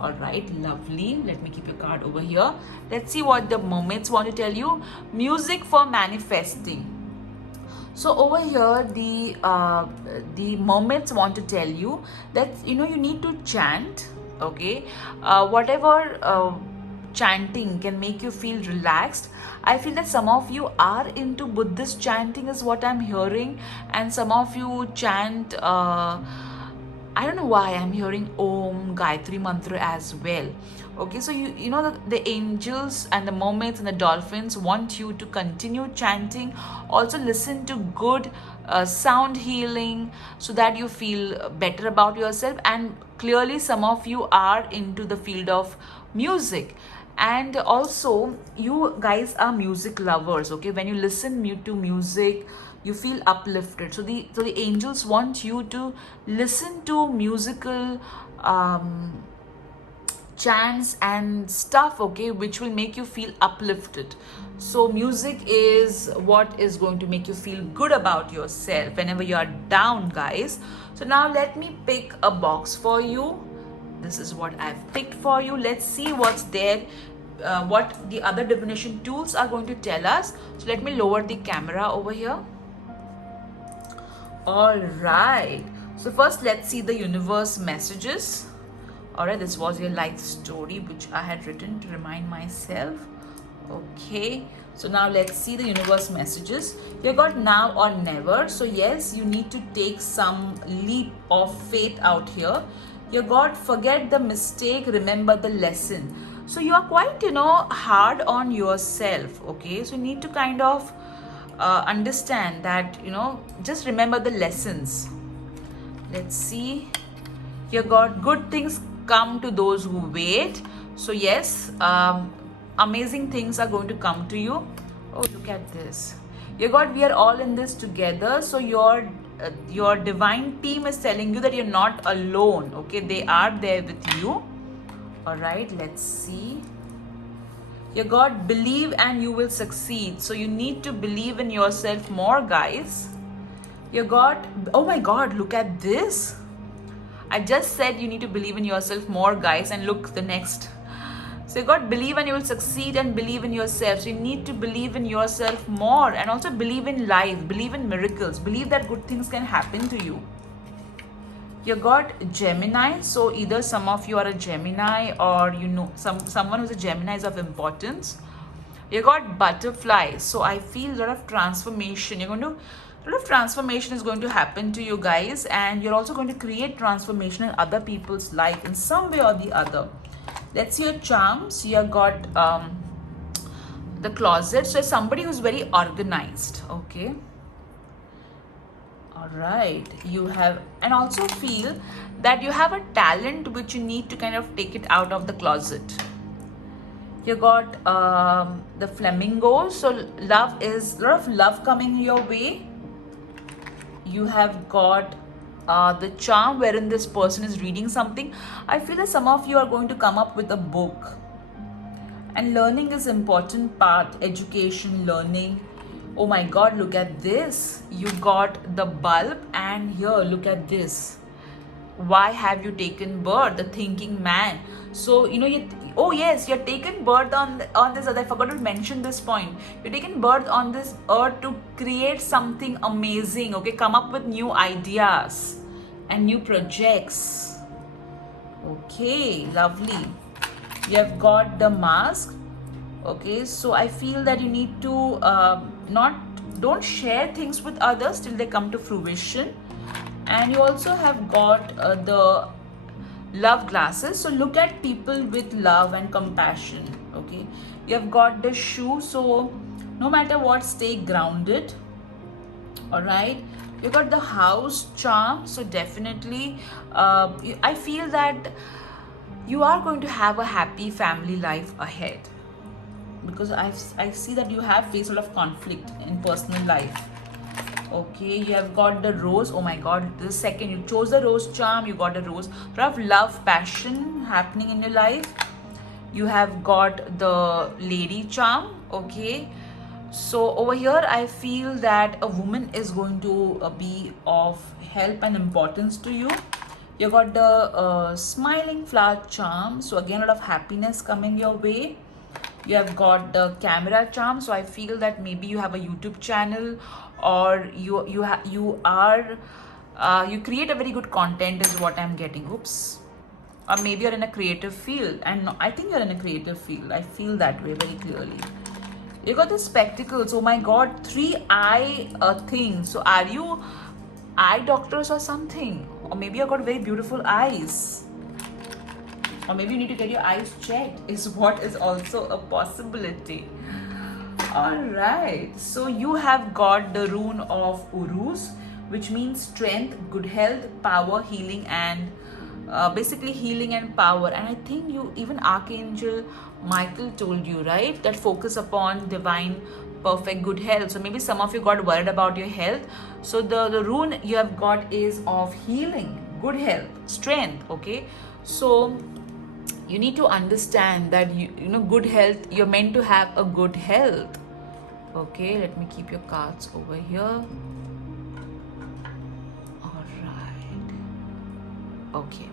All right, lovely. Let me keep your card over here. Let's see what the mermaids want to tell you. Music for manifesting. So over here, the mermaids want to tell you that you need to chant. Okay, whatever chanting can make you feel relaxed. I feel that some of you are into Buddhist chanting, is what I'm hearing, and some of you chant. I don't know why I'm hearing Om Gayatri mantra as well. Okay, so you know the angels and the mermaids and the dolphins want you to continue chanting. Also listen to good sound healing so that you feel better about yourself. And clearly some of you are into the field of music, and also you guys are music lovers. Okay, when you listen to music, you feel uplifted. So the angels want you to listen to musical chants and stuff, okay, which will make you feel uplifted. So music is what is going to make you feel good about yourself whenever you are down, guys. So now let me pick a box for you. This is what I've picked for you. Let's see what's there, what the other divination tools are going to tell us. So let me lower the camera over here. All right, so first let's see the universe messages. All right, this was your life story which I had written to remind myself. Okay, so now let's see the universe messages. You got now or never. So yes, you need to take some leap of faith out here. You got forget the mistake, remember the lesson. So you are quite hard on yourself. Okay, so you need to kind of understand that just remember the lessons. Let's see. You got good things come to those who wait. So yes, amazing things are going to come to you. Oh, look at this. You got we are all in this together. So your divine team is telling you that you're not alone. Okay, they are there with you. All right, let's see. You got believe and you will succeed. So you need to believe in yourself more, guys. You got, oh my God, look at this. I just said you need to believe in yourself more, guys, and look the next. So you got believe and you will succeed and believe in yourself. So you need to believe in yourself more and also believe in life, believe in miracles, believe that good things can happen to you. You got Gemini. So either some of you are a Gemini or someone who's a Gemini is of importance. You got Butterfly. So I feel a lot of transformation. A lot of transformation is going to happen to you guys, and you're also going to create transformation in other people's life in some way or the other. Let's see your charms. You got the Closet. So somebody who's very organized. Okay. All right, you have, and also feel that you have a talent which you need to kind of take it out of the closet. You got the Flamingo. So love is a lot of love coming your way. You have got the Charm, wherein this person is reading something. I feel that some of you are going to come up with a book, and learning is important part. Education, learning. Oh my God, look at this. You got the Bulb, and here, look at this. Why have you taken birth? The thinking man. So, oh yes, you're taken birth on this earth. I forgot to mention this point. You're taken birth on this earth to create something amazing, okay? Come up with new ideas and new projects. Okay, lovely. You have got the Mask. Okay, so I feel that you need to don't share things with others till they come to fruition. And you also have got the Love Glasses. So look at people with love and compassion. Okay, you have got the Shoe. So no matter what, stay grounded. All right, you got the House. Charm. So definitely I feel that you are going to have a happy family life ahead, because I see that you have faced a lot of conflict in personal life. Okay, you have got the Rose. Oh my God, the second you chose the Rose Charm, you got a Rose. A lot of love, passion happening in your life. You have got the Lady Charm. Okay, so over here I feel that a woman is going to be of help and importance to you. You got the smiling flower charm, so again a lot of happiness coming your way. You have got the camera charm, so I feel that maybe you have a YouTube channel, or you create a very good content is what I'm getting. Oops. Or maybe you're in a creative field, and no, I think you're in a creative field. I feel that way very clearly. You got the spectacles. Oh my god, 3 eye thing. So are you eye doctors or something? Or maybe you got very beautiful eyes. Or maybe you need to get your eyes checked, is what is also a possibility. Alright, so you have got the rune of Uruz, which means strength, good health, power, healing, and basically healing and power. And I think you, even Archangel Michael told you, right, that focus upon divine perfect good health. So maybe some of you got worried about your health. So the rune you have got is of healing, good health, strength. Okay, so you need to understand that you know good health, you're meant to have a good health. Okay, let me keep your cards over here. All right, okay,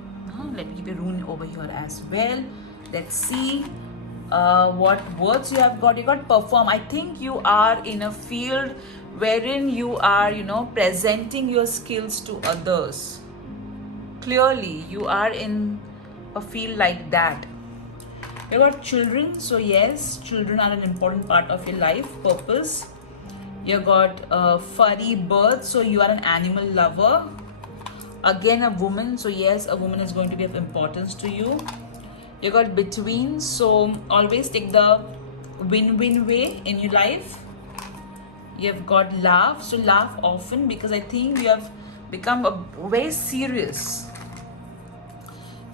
let me keep a rune over here as well. Let's see what words you have got. You got perform. I think you are in a field wherein you are, you know, presenting your skills to others. Clearly you are in a field like that. You got children, so yes, children are an important part of your life purpose. You got furry birds, so you are an animal lover. Again, a woman, so yes, a woman is going to be of importance to you. You got between, so always take the win-win way in your life. You have got laugh, so laugh often, because I think you have become very serious.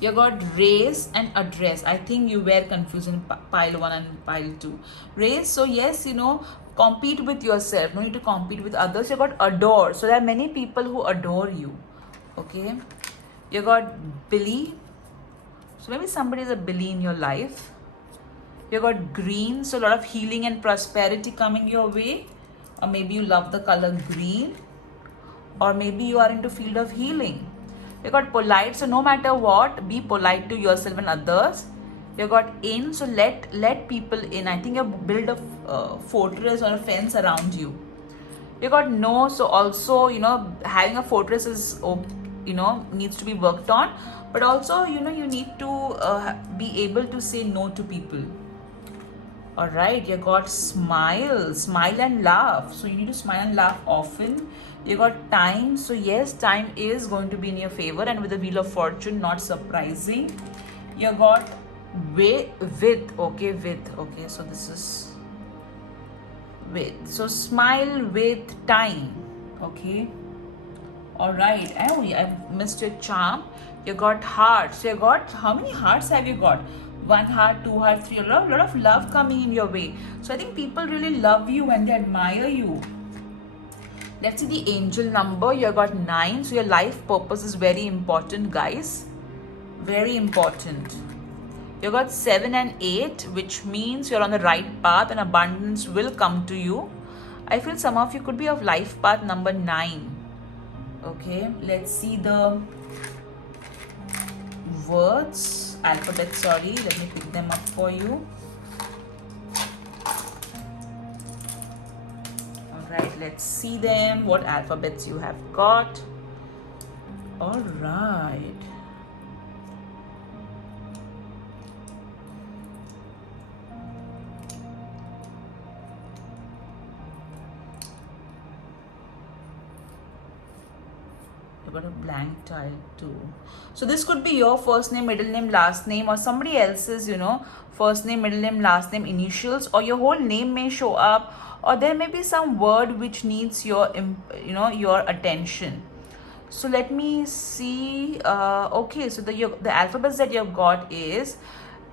You got race and address. I think you were confused in pile 1 and pile 2. Race, so yes, you know, compete with yourself. No need to compete with others. You got adore, so there are many people who adore you. Okay, you got Billy, so maybe somebody is a Billy in your life. You got green, so a lot of healing and prosperity coming your way. Or maybe you love the color green, or maybe you are into field of healing. You got polite, so no matter what, be polite to yourself and others. You got in, so let people in. I think you build a fortress or a fence around you. You got no, so also, you know, having a fortress is, you know, needs to be worked on, but also, you know, you need to be able to say no to people. All right, you got smile and laugh, so you need to smile and laugh often. You got time, so yes, time is going to be in your favor, and with the wheel of fortune, not surprising. You got with, okay, so this is with, so smile with time. Okay, all right. Oh, I missed your charm. You got heart, so you got, how many hearts have you got? 1 heart, 2 heart, 3. A lot of love coming in your way. So I think people really love you and they admire you. Let's see the angel number. You got 9, so your life purpose is very important, guys, very important. You got 7 and 8, which means you're on the right path and abundance will come to you. I feel some of you could be of life path number 9. Okay, let's see the words, alphabet, sorry, let me pick them up for you. Alright, let's see them, what alphabets you have got. Alright. Got a blank tile too. So this could be your first name, middle name, last name, or somebody else's, you know, first name, middle name, last name, initials, or your whole name may show up, or there may be some word which needs your, you know, your attention. So let me see. Okay, so the alphabets that you've got is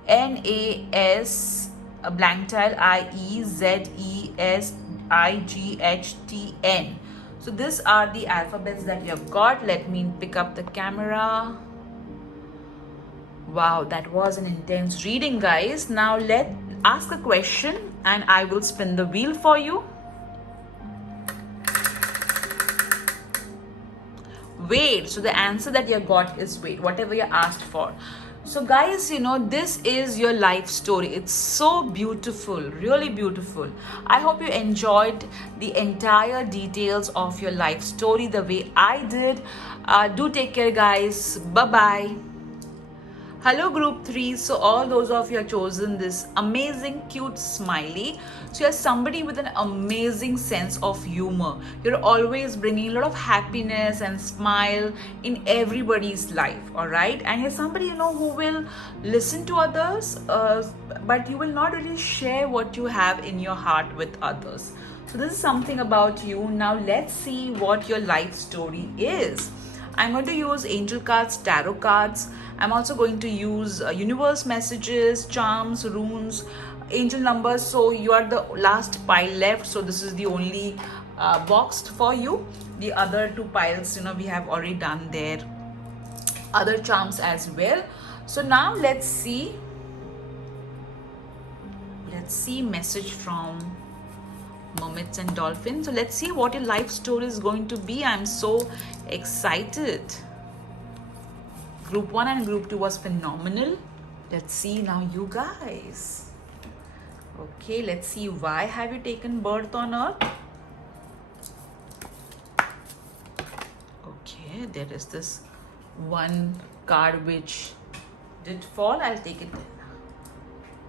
NAS, a blank tile, IEZESIGHTN. So these are the alphabets that you have got. Let me pick up the camera. Wow, that was an intense reading, guys. Now let's ask a question and I will spin the wheel for you. wait. So the answer that you got is wait, whatever you asked for. So guys, this is your life story. It's so beautiful, really beautiful. I hope you enjoyed the entire details of your life story the way I did. Do take care, guys. Bye bye. Hello group 3. So all those of you have chosen this amazing cute smiley. So you're somebody with an amazing sense of humor. You're always bringing a lot of happiness and smile in everybody's life, all right? And you're somebody who will listen to others, but you will not really share what you have in your heart with others. So this is something about you. Now let's see what your life story is. I'm going to use angel cards, tarot cards. I'm also going to use universe messages, charms, runes, angel numbers. So you are the last pile left. So this is the only boxed for you. The other 2 piles, we have already done their other charms as well. So now let's see message from mermaids and dolphins. So let's see what your life story is going to be. I'm so excited. Group 1 and group 2 was phenomenal. Let's see now you guys. Okay, let's see, why have you taken birth on earth? Okay, there is this one card which did fall. I'll take it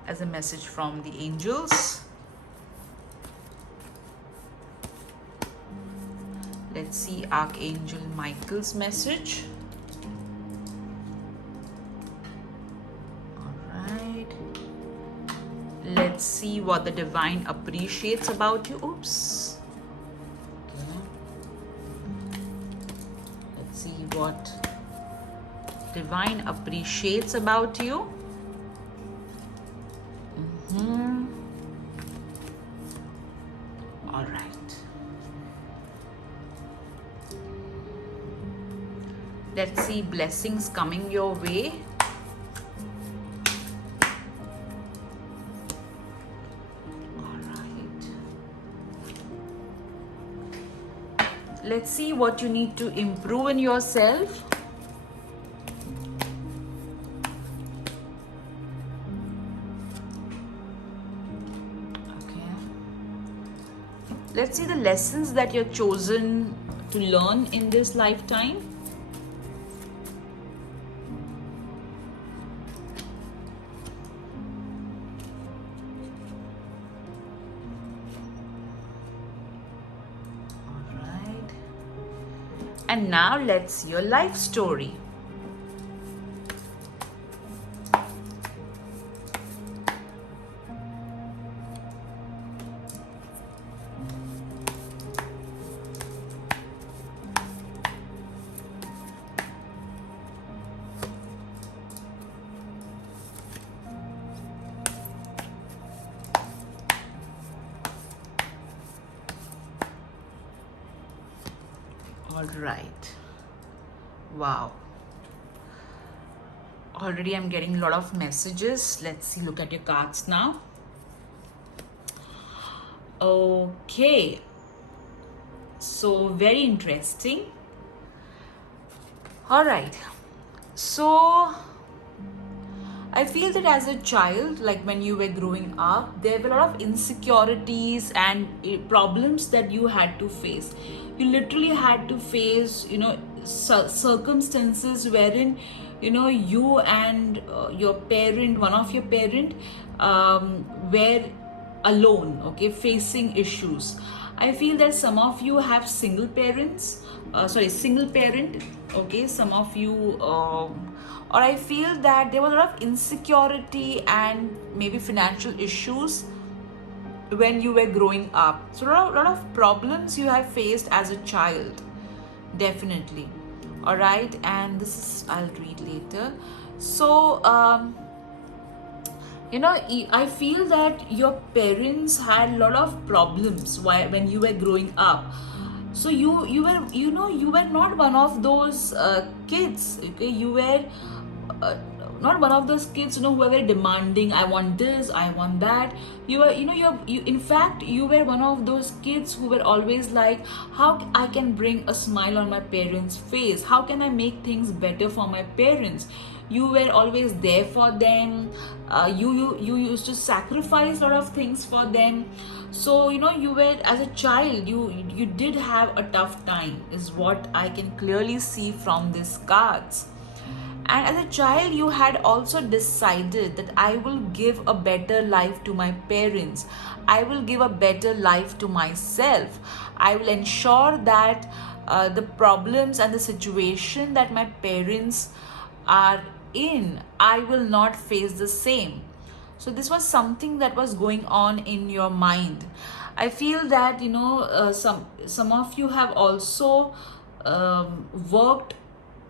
as a message from the angels. Let's see Archangel Michael's message. Alright. Let's see what the divine appreciates about you. Oops. Okay. Let's see what divine appreciates about you. Alright. Let's see blessings coming your way. Alright. Let's see what you need to improve in yourself. Okay. Let's see the lessons that you're chosen to learn in this lifetime. And now let's see your life story. All right. Wow. Already I'm getting a lot of messages. Let's see, look at your cards now. Okay. So very interesting. All right. So I feel that as a child, like when you were growing up, there were a lot of insecurities and problems that you had to face. You literally had to face, circumstances wherein, you and your parent, one of your parent, were alone, okay, facing issues. I feel that some of you have single parent, okay, some of you, or I feel that there was a lot of insecurity and maybe financial issues when you were growing up. So a lot of problems you have faced as a child, definitely. All right, and this is, I'll read later. So, I feel that your parents had a lot of problems when you were growing up. So you were not one of those kids. Okay, you were not one of those kids, who are very demanding. I want this, I want that. You were, you in fact, you were one of those kids who were always like, how I can bring a smile on my parents' face? How can I make things better for my parents? You were always there for them. You used to sacrifice a lot of things for them. So you were, as a child, you did have a tough time, is what I can clearly see from these cards. And as a child, you had also decided that I will give a better life to my parents. I will give a better life to myself. I will ensure that the problems and the situation that my parents are in, I will not face the same. So this was something that was going on in your mind. I feel that some of you have also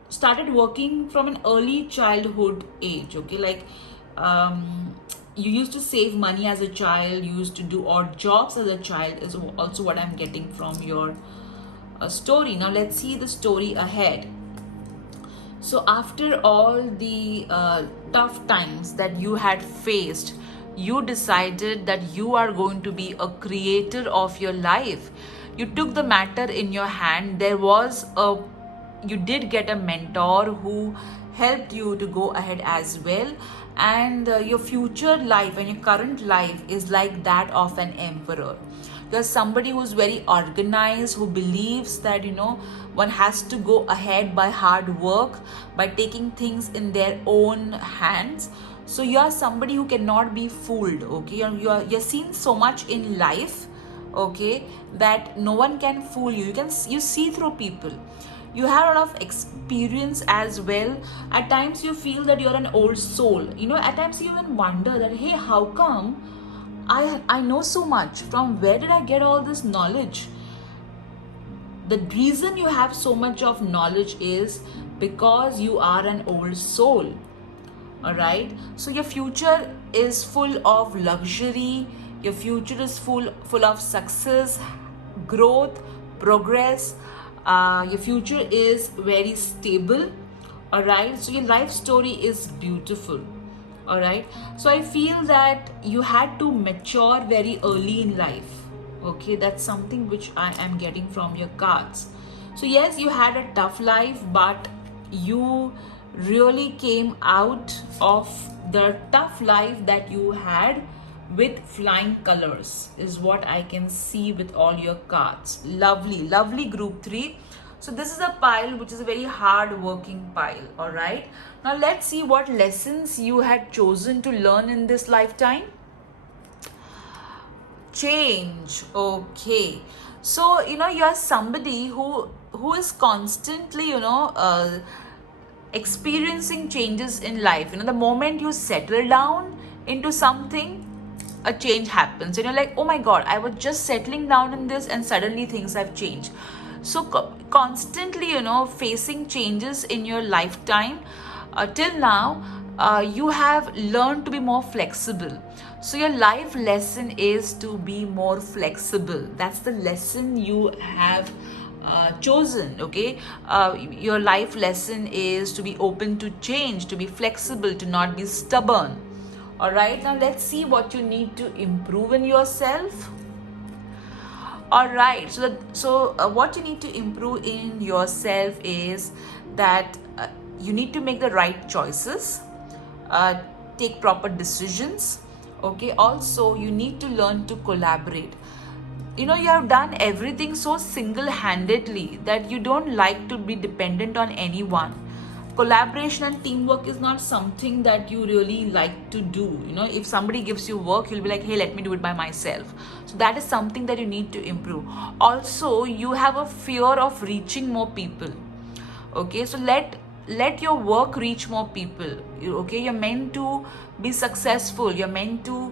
started working from an early childhood age. Okay, like you used to save money as a child, you used to do odd jobs as a child, is also what I'm getting from your story. Now let's see the story ahead. So after all the tough times that you had faced, you decided that you are going to be a creator of your life. You took the matter in your hand. You did get a mentor who helped you to go ahead as well. And your future life and your current life is like that of an emperor. You're somebody who's very organized, who believes that one has to go ahead by hard work, by taking things in their own hands. So you are somebody who cannot be fooled. Okay, you're seen so much in life, okay, that no one can fool you. You see through people. You have a lot of experience as well. At times you feel that you're an old soul. At times you even wonder that, hey, how come I know so much? From where did I get all this knowledge? The reason you have so much of knowledge is because you are an old soul. All right. So your future is full of luxury. Your future is full of success, growth, progress. Your future is very stable. All right. So your life story is beautiful. All right. So I feel that you had to mature very early in life. Okay, that's something which I am getting from your cards. So yes, you had a tough life, but you really came out of the tough life that you had with flying colors, is what I can see with all your cards. Lovely, lovely group 3. So this is a pile which is a very hard working pile. All right. Now let's see what lessons you had chosen to learn in this lifetime. Change. Okay. So you're somebody who is constantly experiencing changes in life. The moment you settle down into something, a change happens and you're like, oh my god, I was just settling down in this and suddenly things have changed. So constantly facing changes in your lifetime. Till now you have learned to be more flexible. So your life lesson is to be more flexible. That's the lesson you have chosen. Okay, your life lesson is to be open to change, to be flexible, to not be stubborn. All right, now let's see what you need to improve in yourself. All right, so what you need to improve in yourself is that you need to make the right choices, take proper decisions. Okay, also you need to learn to collaborate. You have done everything so single-handedly that you don't like to be dependent on anyone. Collaboration and teamwork is not something that you really like to do. If somebody gives you work, you'll be like, hey, let me do it by myself. So that is something that you need to improve. Also, you have a fear of reaching more people. Okay, so let your work reach more people. Okay, you're meant to be successful. You're meant to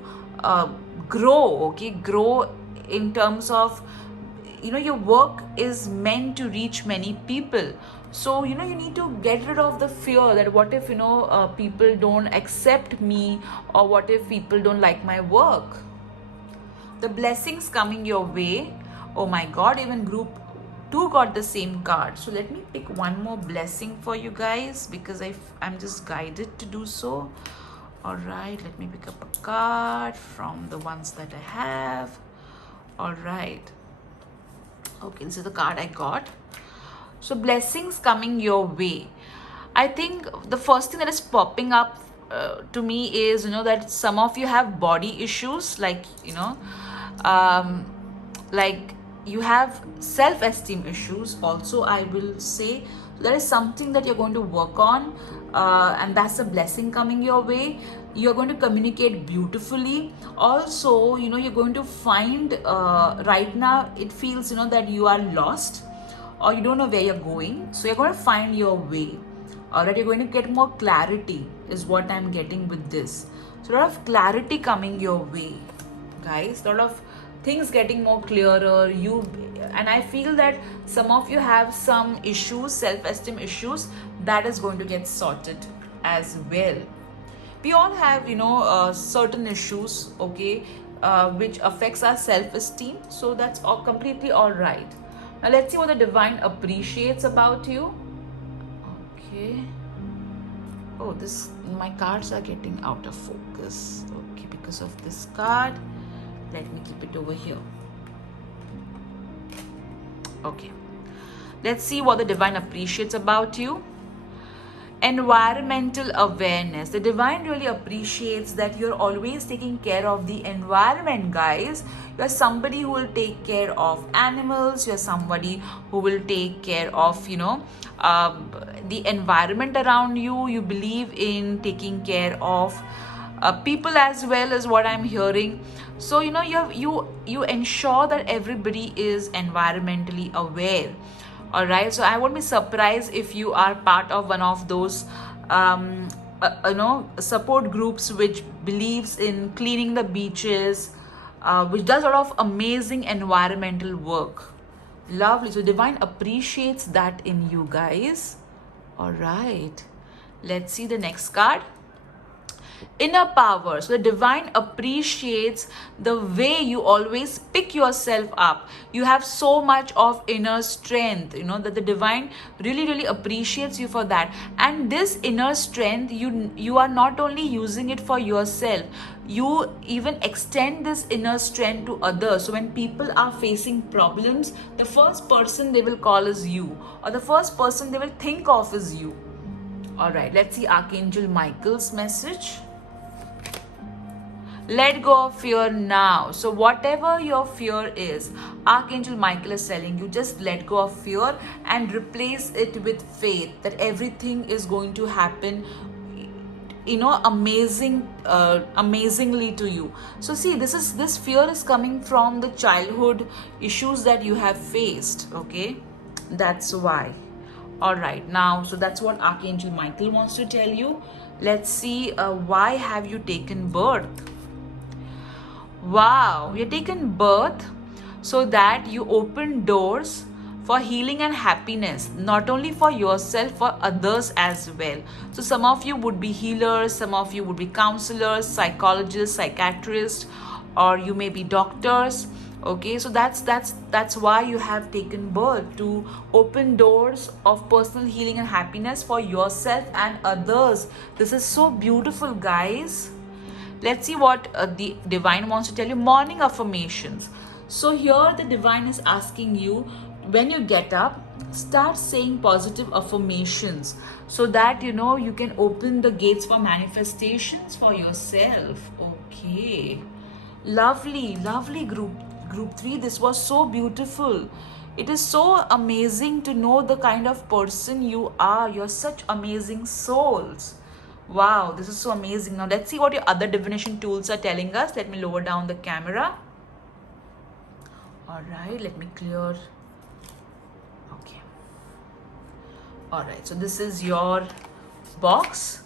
grow. Okay, grow in terms of your work is meant to reach many people. So you need to get rid of the fear that what if people don't accept me, or what if people don't like my work. The blessings coming your way. Oh my god, even group two got the same card. So let me pick one more blessing for you guys because I'm just guided to do so. All right, let me pick up a card from the ones that I have. All right. Okay, this is the card I got. So blessings coming your way. I think the first thing that is popping up to me is, that some of you have body issues, like, like you have self-esteem issues also, I will say. There is something that you're going to work on, and that's a blessing coming your way. You're going to communicate beautifully. Also, you're going to find, right now it feels, that you are lost or you don't know where you're going. So you're going to find your way. Alright, you're going to get more clarity is what I'm getting with this. So a lot of clarity coming your way, guys. A lot of things getting more clearer. And I feel that some of you have some issues, self-esteem issues, that is going to get sorted as well. We all have, certain issues, okay, which affects our self-esteem. So that's all completely all right. Now let's see what the divine appreciates about you. Okay. Oh, my cards are getting out of focus. Okay, because of this card. Let me keep it over here. Okay. Let's see what the divine appreciates about you. Environmental awareness. The divine really appreciates that you're always taking care of the environment, guys. You're somebody who will take care of animals. You're somebody who will take care of, the environment around you. You believe in taking care of people as well, is what I'm hearing. So you ensure that everybody is environmentally aware. All right, so I won't be surprised if you are part of one of those support groups which believes in cleaning the beaches, which does a lot of amazing environmental work. Lovely. So divine appreciates that in you, guys. All right, let's see the next card. Inner power. So the divine appreciates the way you always pick yourself up. You have so much of inner strength, that the divine really, really appreciates you for that. And this inner strength, you are not only using it for yourself, you even extend this inner strength to others. So when people are facing problems, the first person they will call is you, or the first person they will think of is you. All right, let's see Archangel Michael's message. Let go of fear now. So whatever your fear is, Archangel Michael is telling you, just let go of fear and replace it with faith that everything is going to happen, amazingly to you. So see, this fear is coming from the childhood issues that you have faced. Okay, that's why. All right, now, so that's what Archangel Michael wants to tell you. Let's see, why have you taken birth? Wow, you're taken birth so that you open doors for healing and happiness, not only for yourself, for others as well. So some of you would be healers, some of you would be counselors, psychologists, psychiatrists, or you may be doctors. Okay, so that's why you have taken birth, to open doors of personal healing and happiness for yourself and others. This is so beautiful, guys. Let's see what the divine wants to tell you. Morning affirmations. So here the divine is asking you, when you get up, start saying positive affirmations so that you can open the gates for manifestations for yourself. Okay, lovely group 3. This was so beautiful. It is so amazing to know the kind of person you are. You're such amazing souls. Wow, this is so amazing. Now let's see what your other divination tools are telling us. Let me lower down the camera. All right, let me clear. Okay. All right, so this is your box.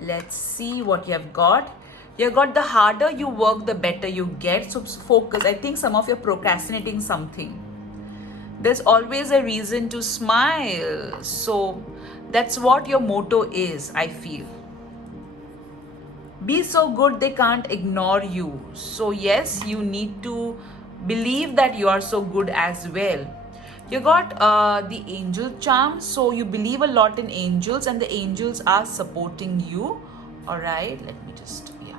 Let's see what you have got. You got the harder you work, the better you get. So focus. I think some of you are procrastinating something. There's always a reason to smile. So that's what your motto is, I feel. Be so good they can't ignore you. So yes, you need to believe that you are so good as well. You got the angel charm, so you believe a lot in angels and the angels are supporting you. All right, let me just, yeah.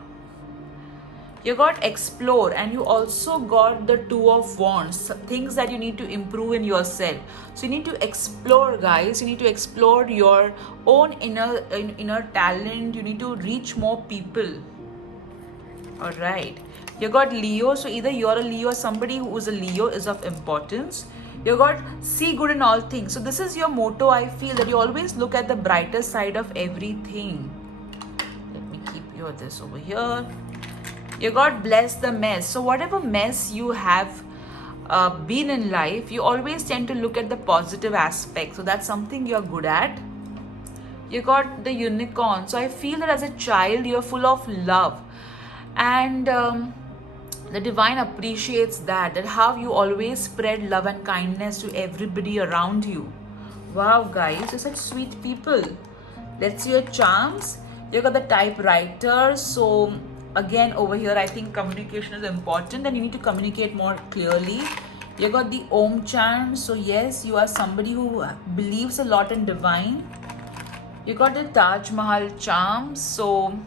You got explore, and you also got the two of wands, things that you need to improve in yourself. So you need to explore, guys. You need to explore your own inner talent. You need to reach more people. All right. You got Leo. So either you're a Leo or somebody who is a Leo is of importance. You got see good in all things. So this is your motto. I feel that you always look at the brighter side of everything. Let me keep your this over here. You got bless the mess. So whatever mess you have been in life, you always tend to look at the positive aspect. So that's something you're good at. You got the unicorn. So I feel that as a child, you're full of love. And the divine appreciates that how you always spread love and kindness to everybody around you. Wow, guys, you're such sweet people. Let's see your charms. You got the typewriter. So again, over here, I think communication is important and you need to communicate more clearly. You got the Om charm. So yes, you are somebody who believes a lot in divine. You got the Taj Mahal charm. So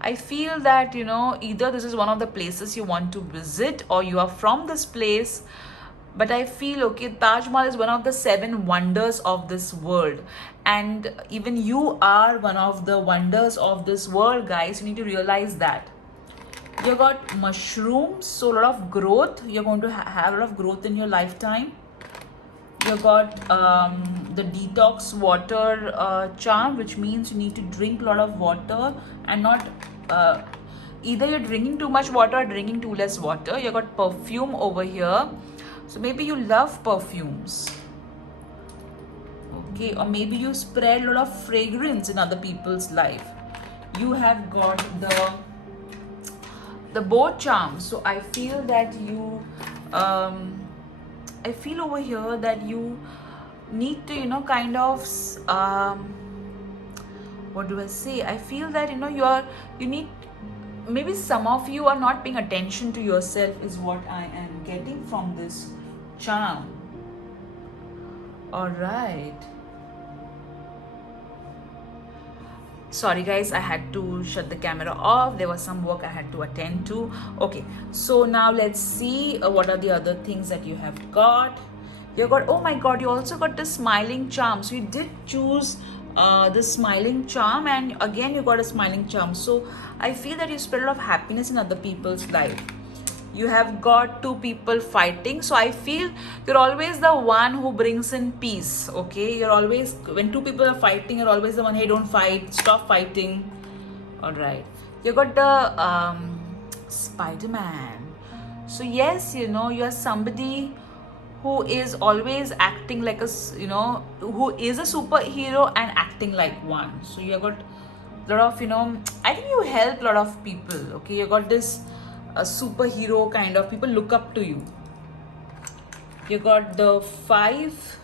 I feel that, either this is one of the places you want to visit or you are from this place. But I feel, okay, Taj Mahal is one of the 7 wonders of this world. And even you are one of the wonders of this world, guys. You need to realize that. You got mushrooms, so a lot of growth. You're going to have a lot of growth in your lifetime. You got the detox water charm, which means you need to drink a lot of water and not either you're drinking too much water or drinking too less water. You got perfume over here, so maybe you love perfumes, okay, or maybe you spread a lot of fragrance in other people's life. You have got the bow charm. So I feel that you I feel over here that you need to, kind of, what do I say? I feel that, you need, maybe some of you are not paying attention to yourself is what I am getting from this charm. All right. Sorry guys, I had to shut the camera off. There was some work I had to attend to. Okay, so now let's see what are the other things that you have got. You got, oh my god, you also got the smiling charm. So you did choose the smiling charm, and again you got a smiling charm. So I feel that you spread a lot of happiness in other people's life. You have got 2 people fighting. So I feel you're always the one who brings in peace, okay? You're always, when 2 people are fighting, you're always the one, hey, don't fight, stop fighting. All right. You got the Spider-Man. So yes, you're somebody who is always acting like who is a superhero and acting like one. So you got a lot of, I think you help a lot of people, okay? You got this a superhero kind of, people look up to you. You got the 5.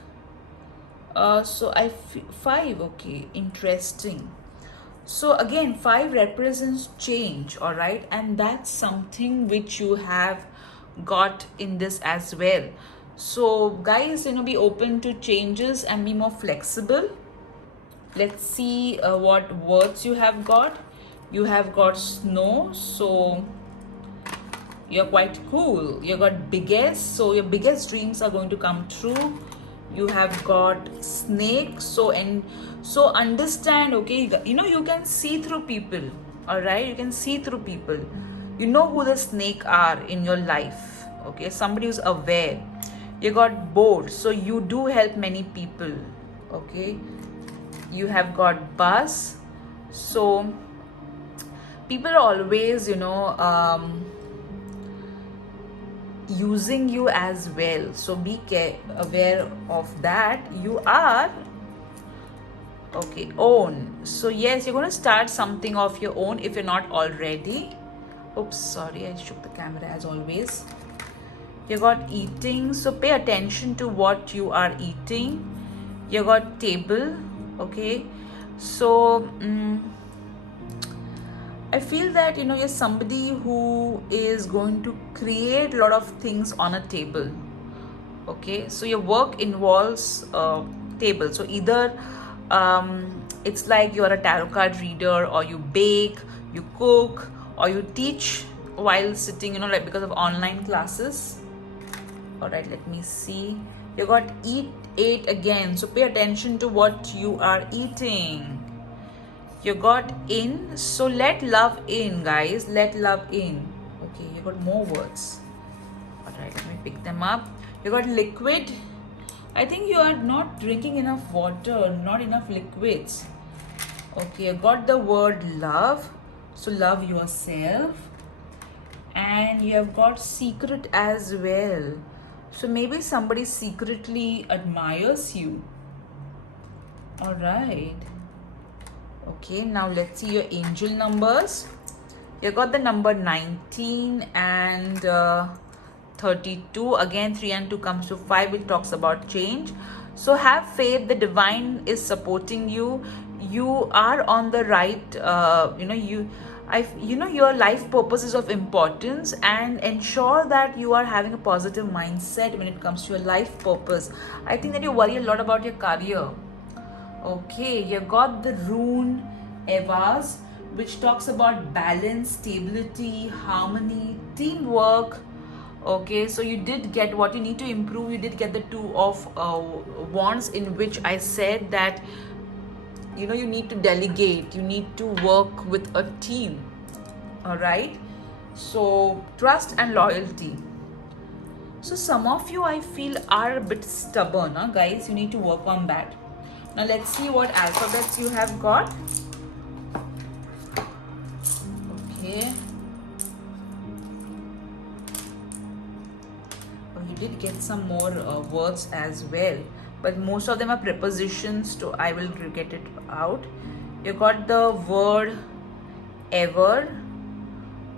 So 5, okay, interesting. So again, 5 represents change, all right, and that's something which you have got in this as well. So guys, be open to changes and be more flexible. Let's see what words you have got. You have got snow, so you're quite cool. You got biggest, so your biggest dreams are going to come true. You have got snake, so understand, okay, you can see through people, all right? You can see through people. You know who the snake are in your life, okay? Somebody who's aware. You got bored, so you do help many people, okay? You have got bus, so people are always, using you as well, so be aware of that. You are, okay, own. So yes, you're going to start something of your own if you're not already. Oops, sorry, I shook the camera as always. You got eating, so pay attention to what you are eating. You got table, okay? So I feel that you're somebody who is going to create a lot of things on a table, Okay, so your work involves table. So either it's like you're a tarot card reader, or you bake, you cook, or you teach while sitting, like because of online classes. All right, let me see. You got eat, ate again. So pay attention to what you are eating. You got in, so let love in, guys. Let love in. Okay, you got more words. All right, let me pick them up. You got liquid. I think you are not drinking enough water, not enough liquids. Okay, you got the word love. So love yourself. And you have got secret as well. So maybe somebody secretly admires you. All right. Okay, now let's see your angel numbers. You got the number 19 and 32. Again, 3 and 2 comes to 5, which talks about change. So have faith, the divine is supporting you. You are on the right, your life purpose is of importance, and ensure that you are having a positive mindset when it comes to your life purpose. I think that you worry a lot about your career. Okay, you got the rune Evas, which talks about balance, stability, harmony, teamwork. Okay, so you did get what you need to improve. You did get the Two of Wands, in which I said that you need to delegate, you need to work with a team. All right, so trust and loyalty. So some of you, I feel, are a bit stubborn, guys. You need to work on that. Now let's see what alphabets you have got. Okay. Oh, you did get some more words as well, but most of them are prepositions, so I will get it out. You got the word ever.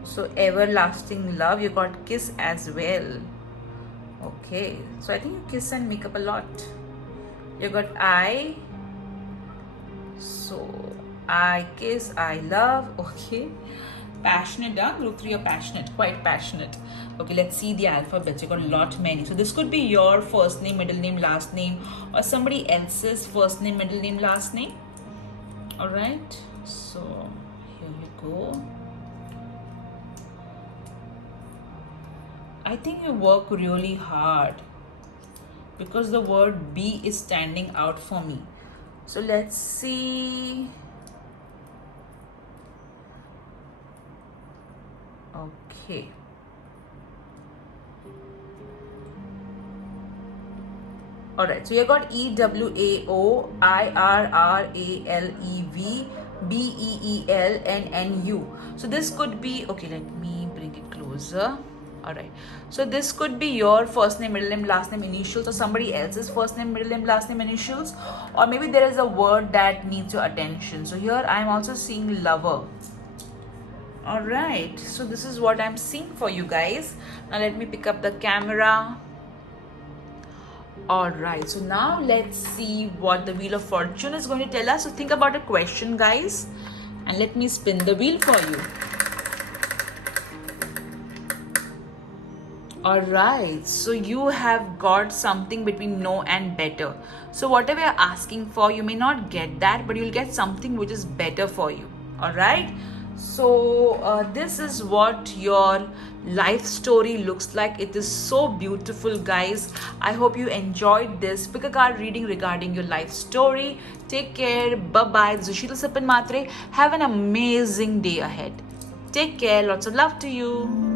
So everlasting love. You got kiss as well. Okay. So I think you kiss and make up a lot. You got I. So I kiss, I love. Okay. Passionate, group 3, you're passionate, quite passionate. Okay, let's see the alphabets. You got a lot many. So this could be your first name, middle name, last name, or somebody else's first name, middle name, last name. All right. So here you go. I think you work really hard, because the word B is standing out for me. So let's see. Okay. All right. So you got EWAOIRRALEVBEELNNU. So this could be, okay, let me bring it closer. All right. So this could be your first name, middle name, last name, initials, or somebody else's first name, middle name, last name, initials. Or maybe there is a word that needs your attention. So here I am also seeing lover. All right. So this is what I'm seeing for you guys. Now let me pick up the camera. All right. So now let's see what the Wheel of Fortune is going to tell us. So think about a question, guys. And let me spin the wheel for you. Alright, so you have got something between no and better. So whatever you're asking for, you may not get that, but you'll get something which is better for you. Alright, so this is what your life story looks like. It is so beautiful, guys. I hope you enjoyed this pick a card reading regarding your life story. Take care. Bye-bye. This is Sheila Sipan Matre. Have an amazing day ahead. Take care. Lots of love to you.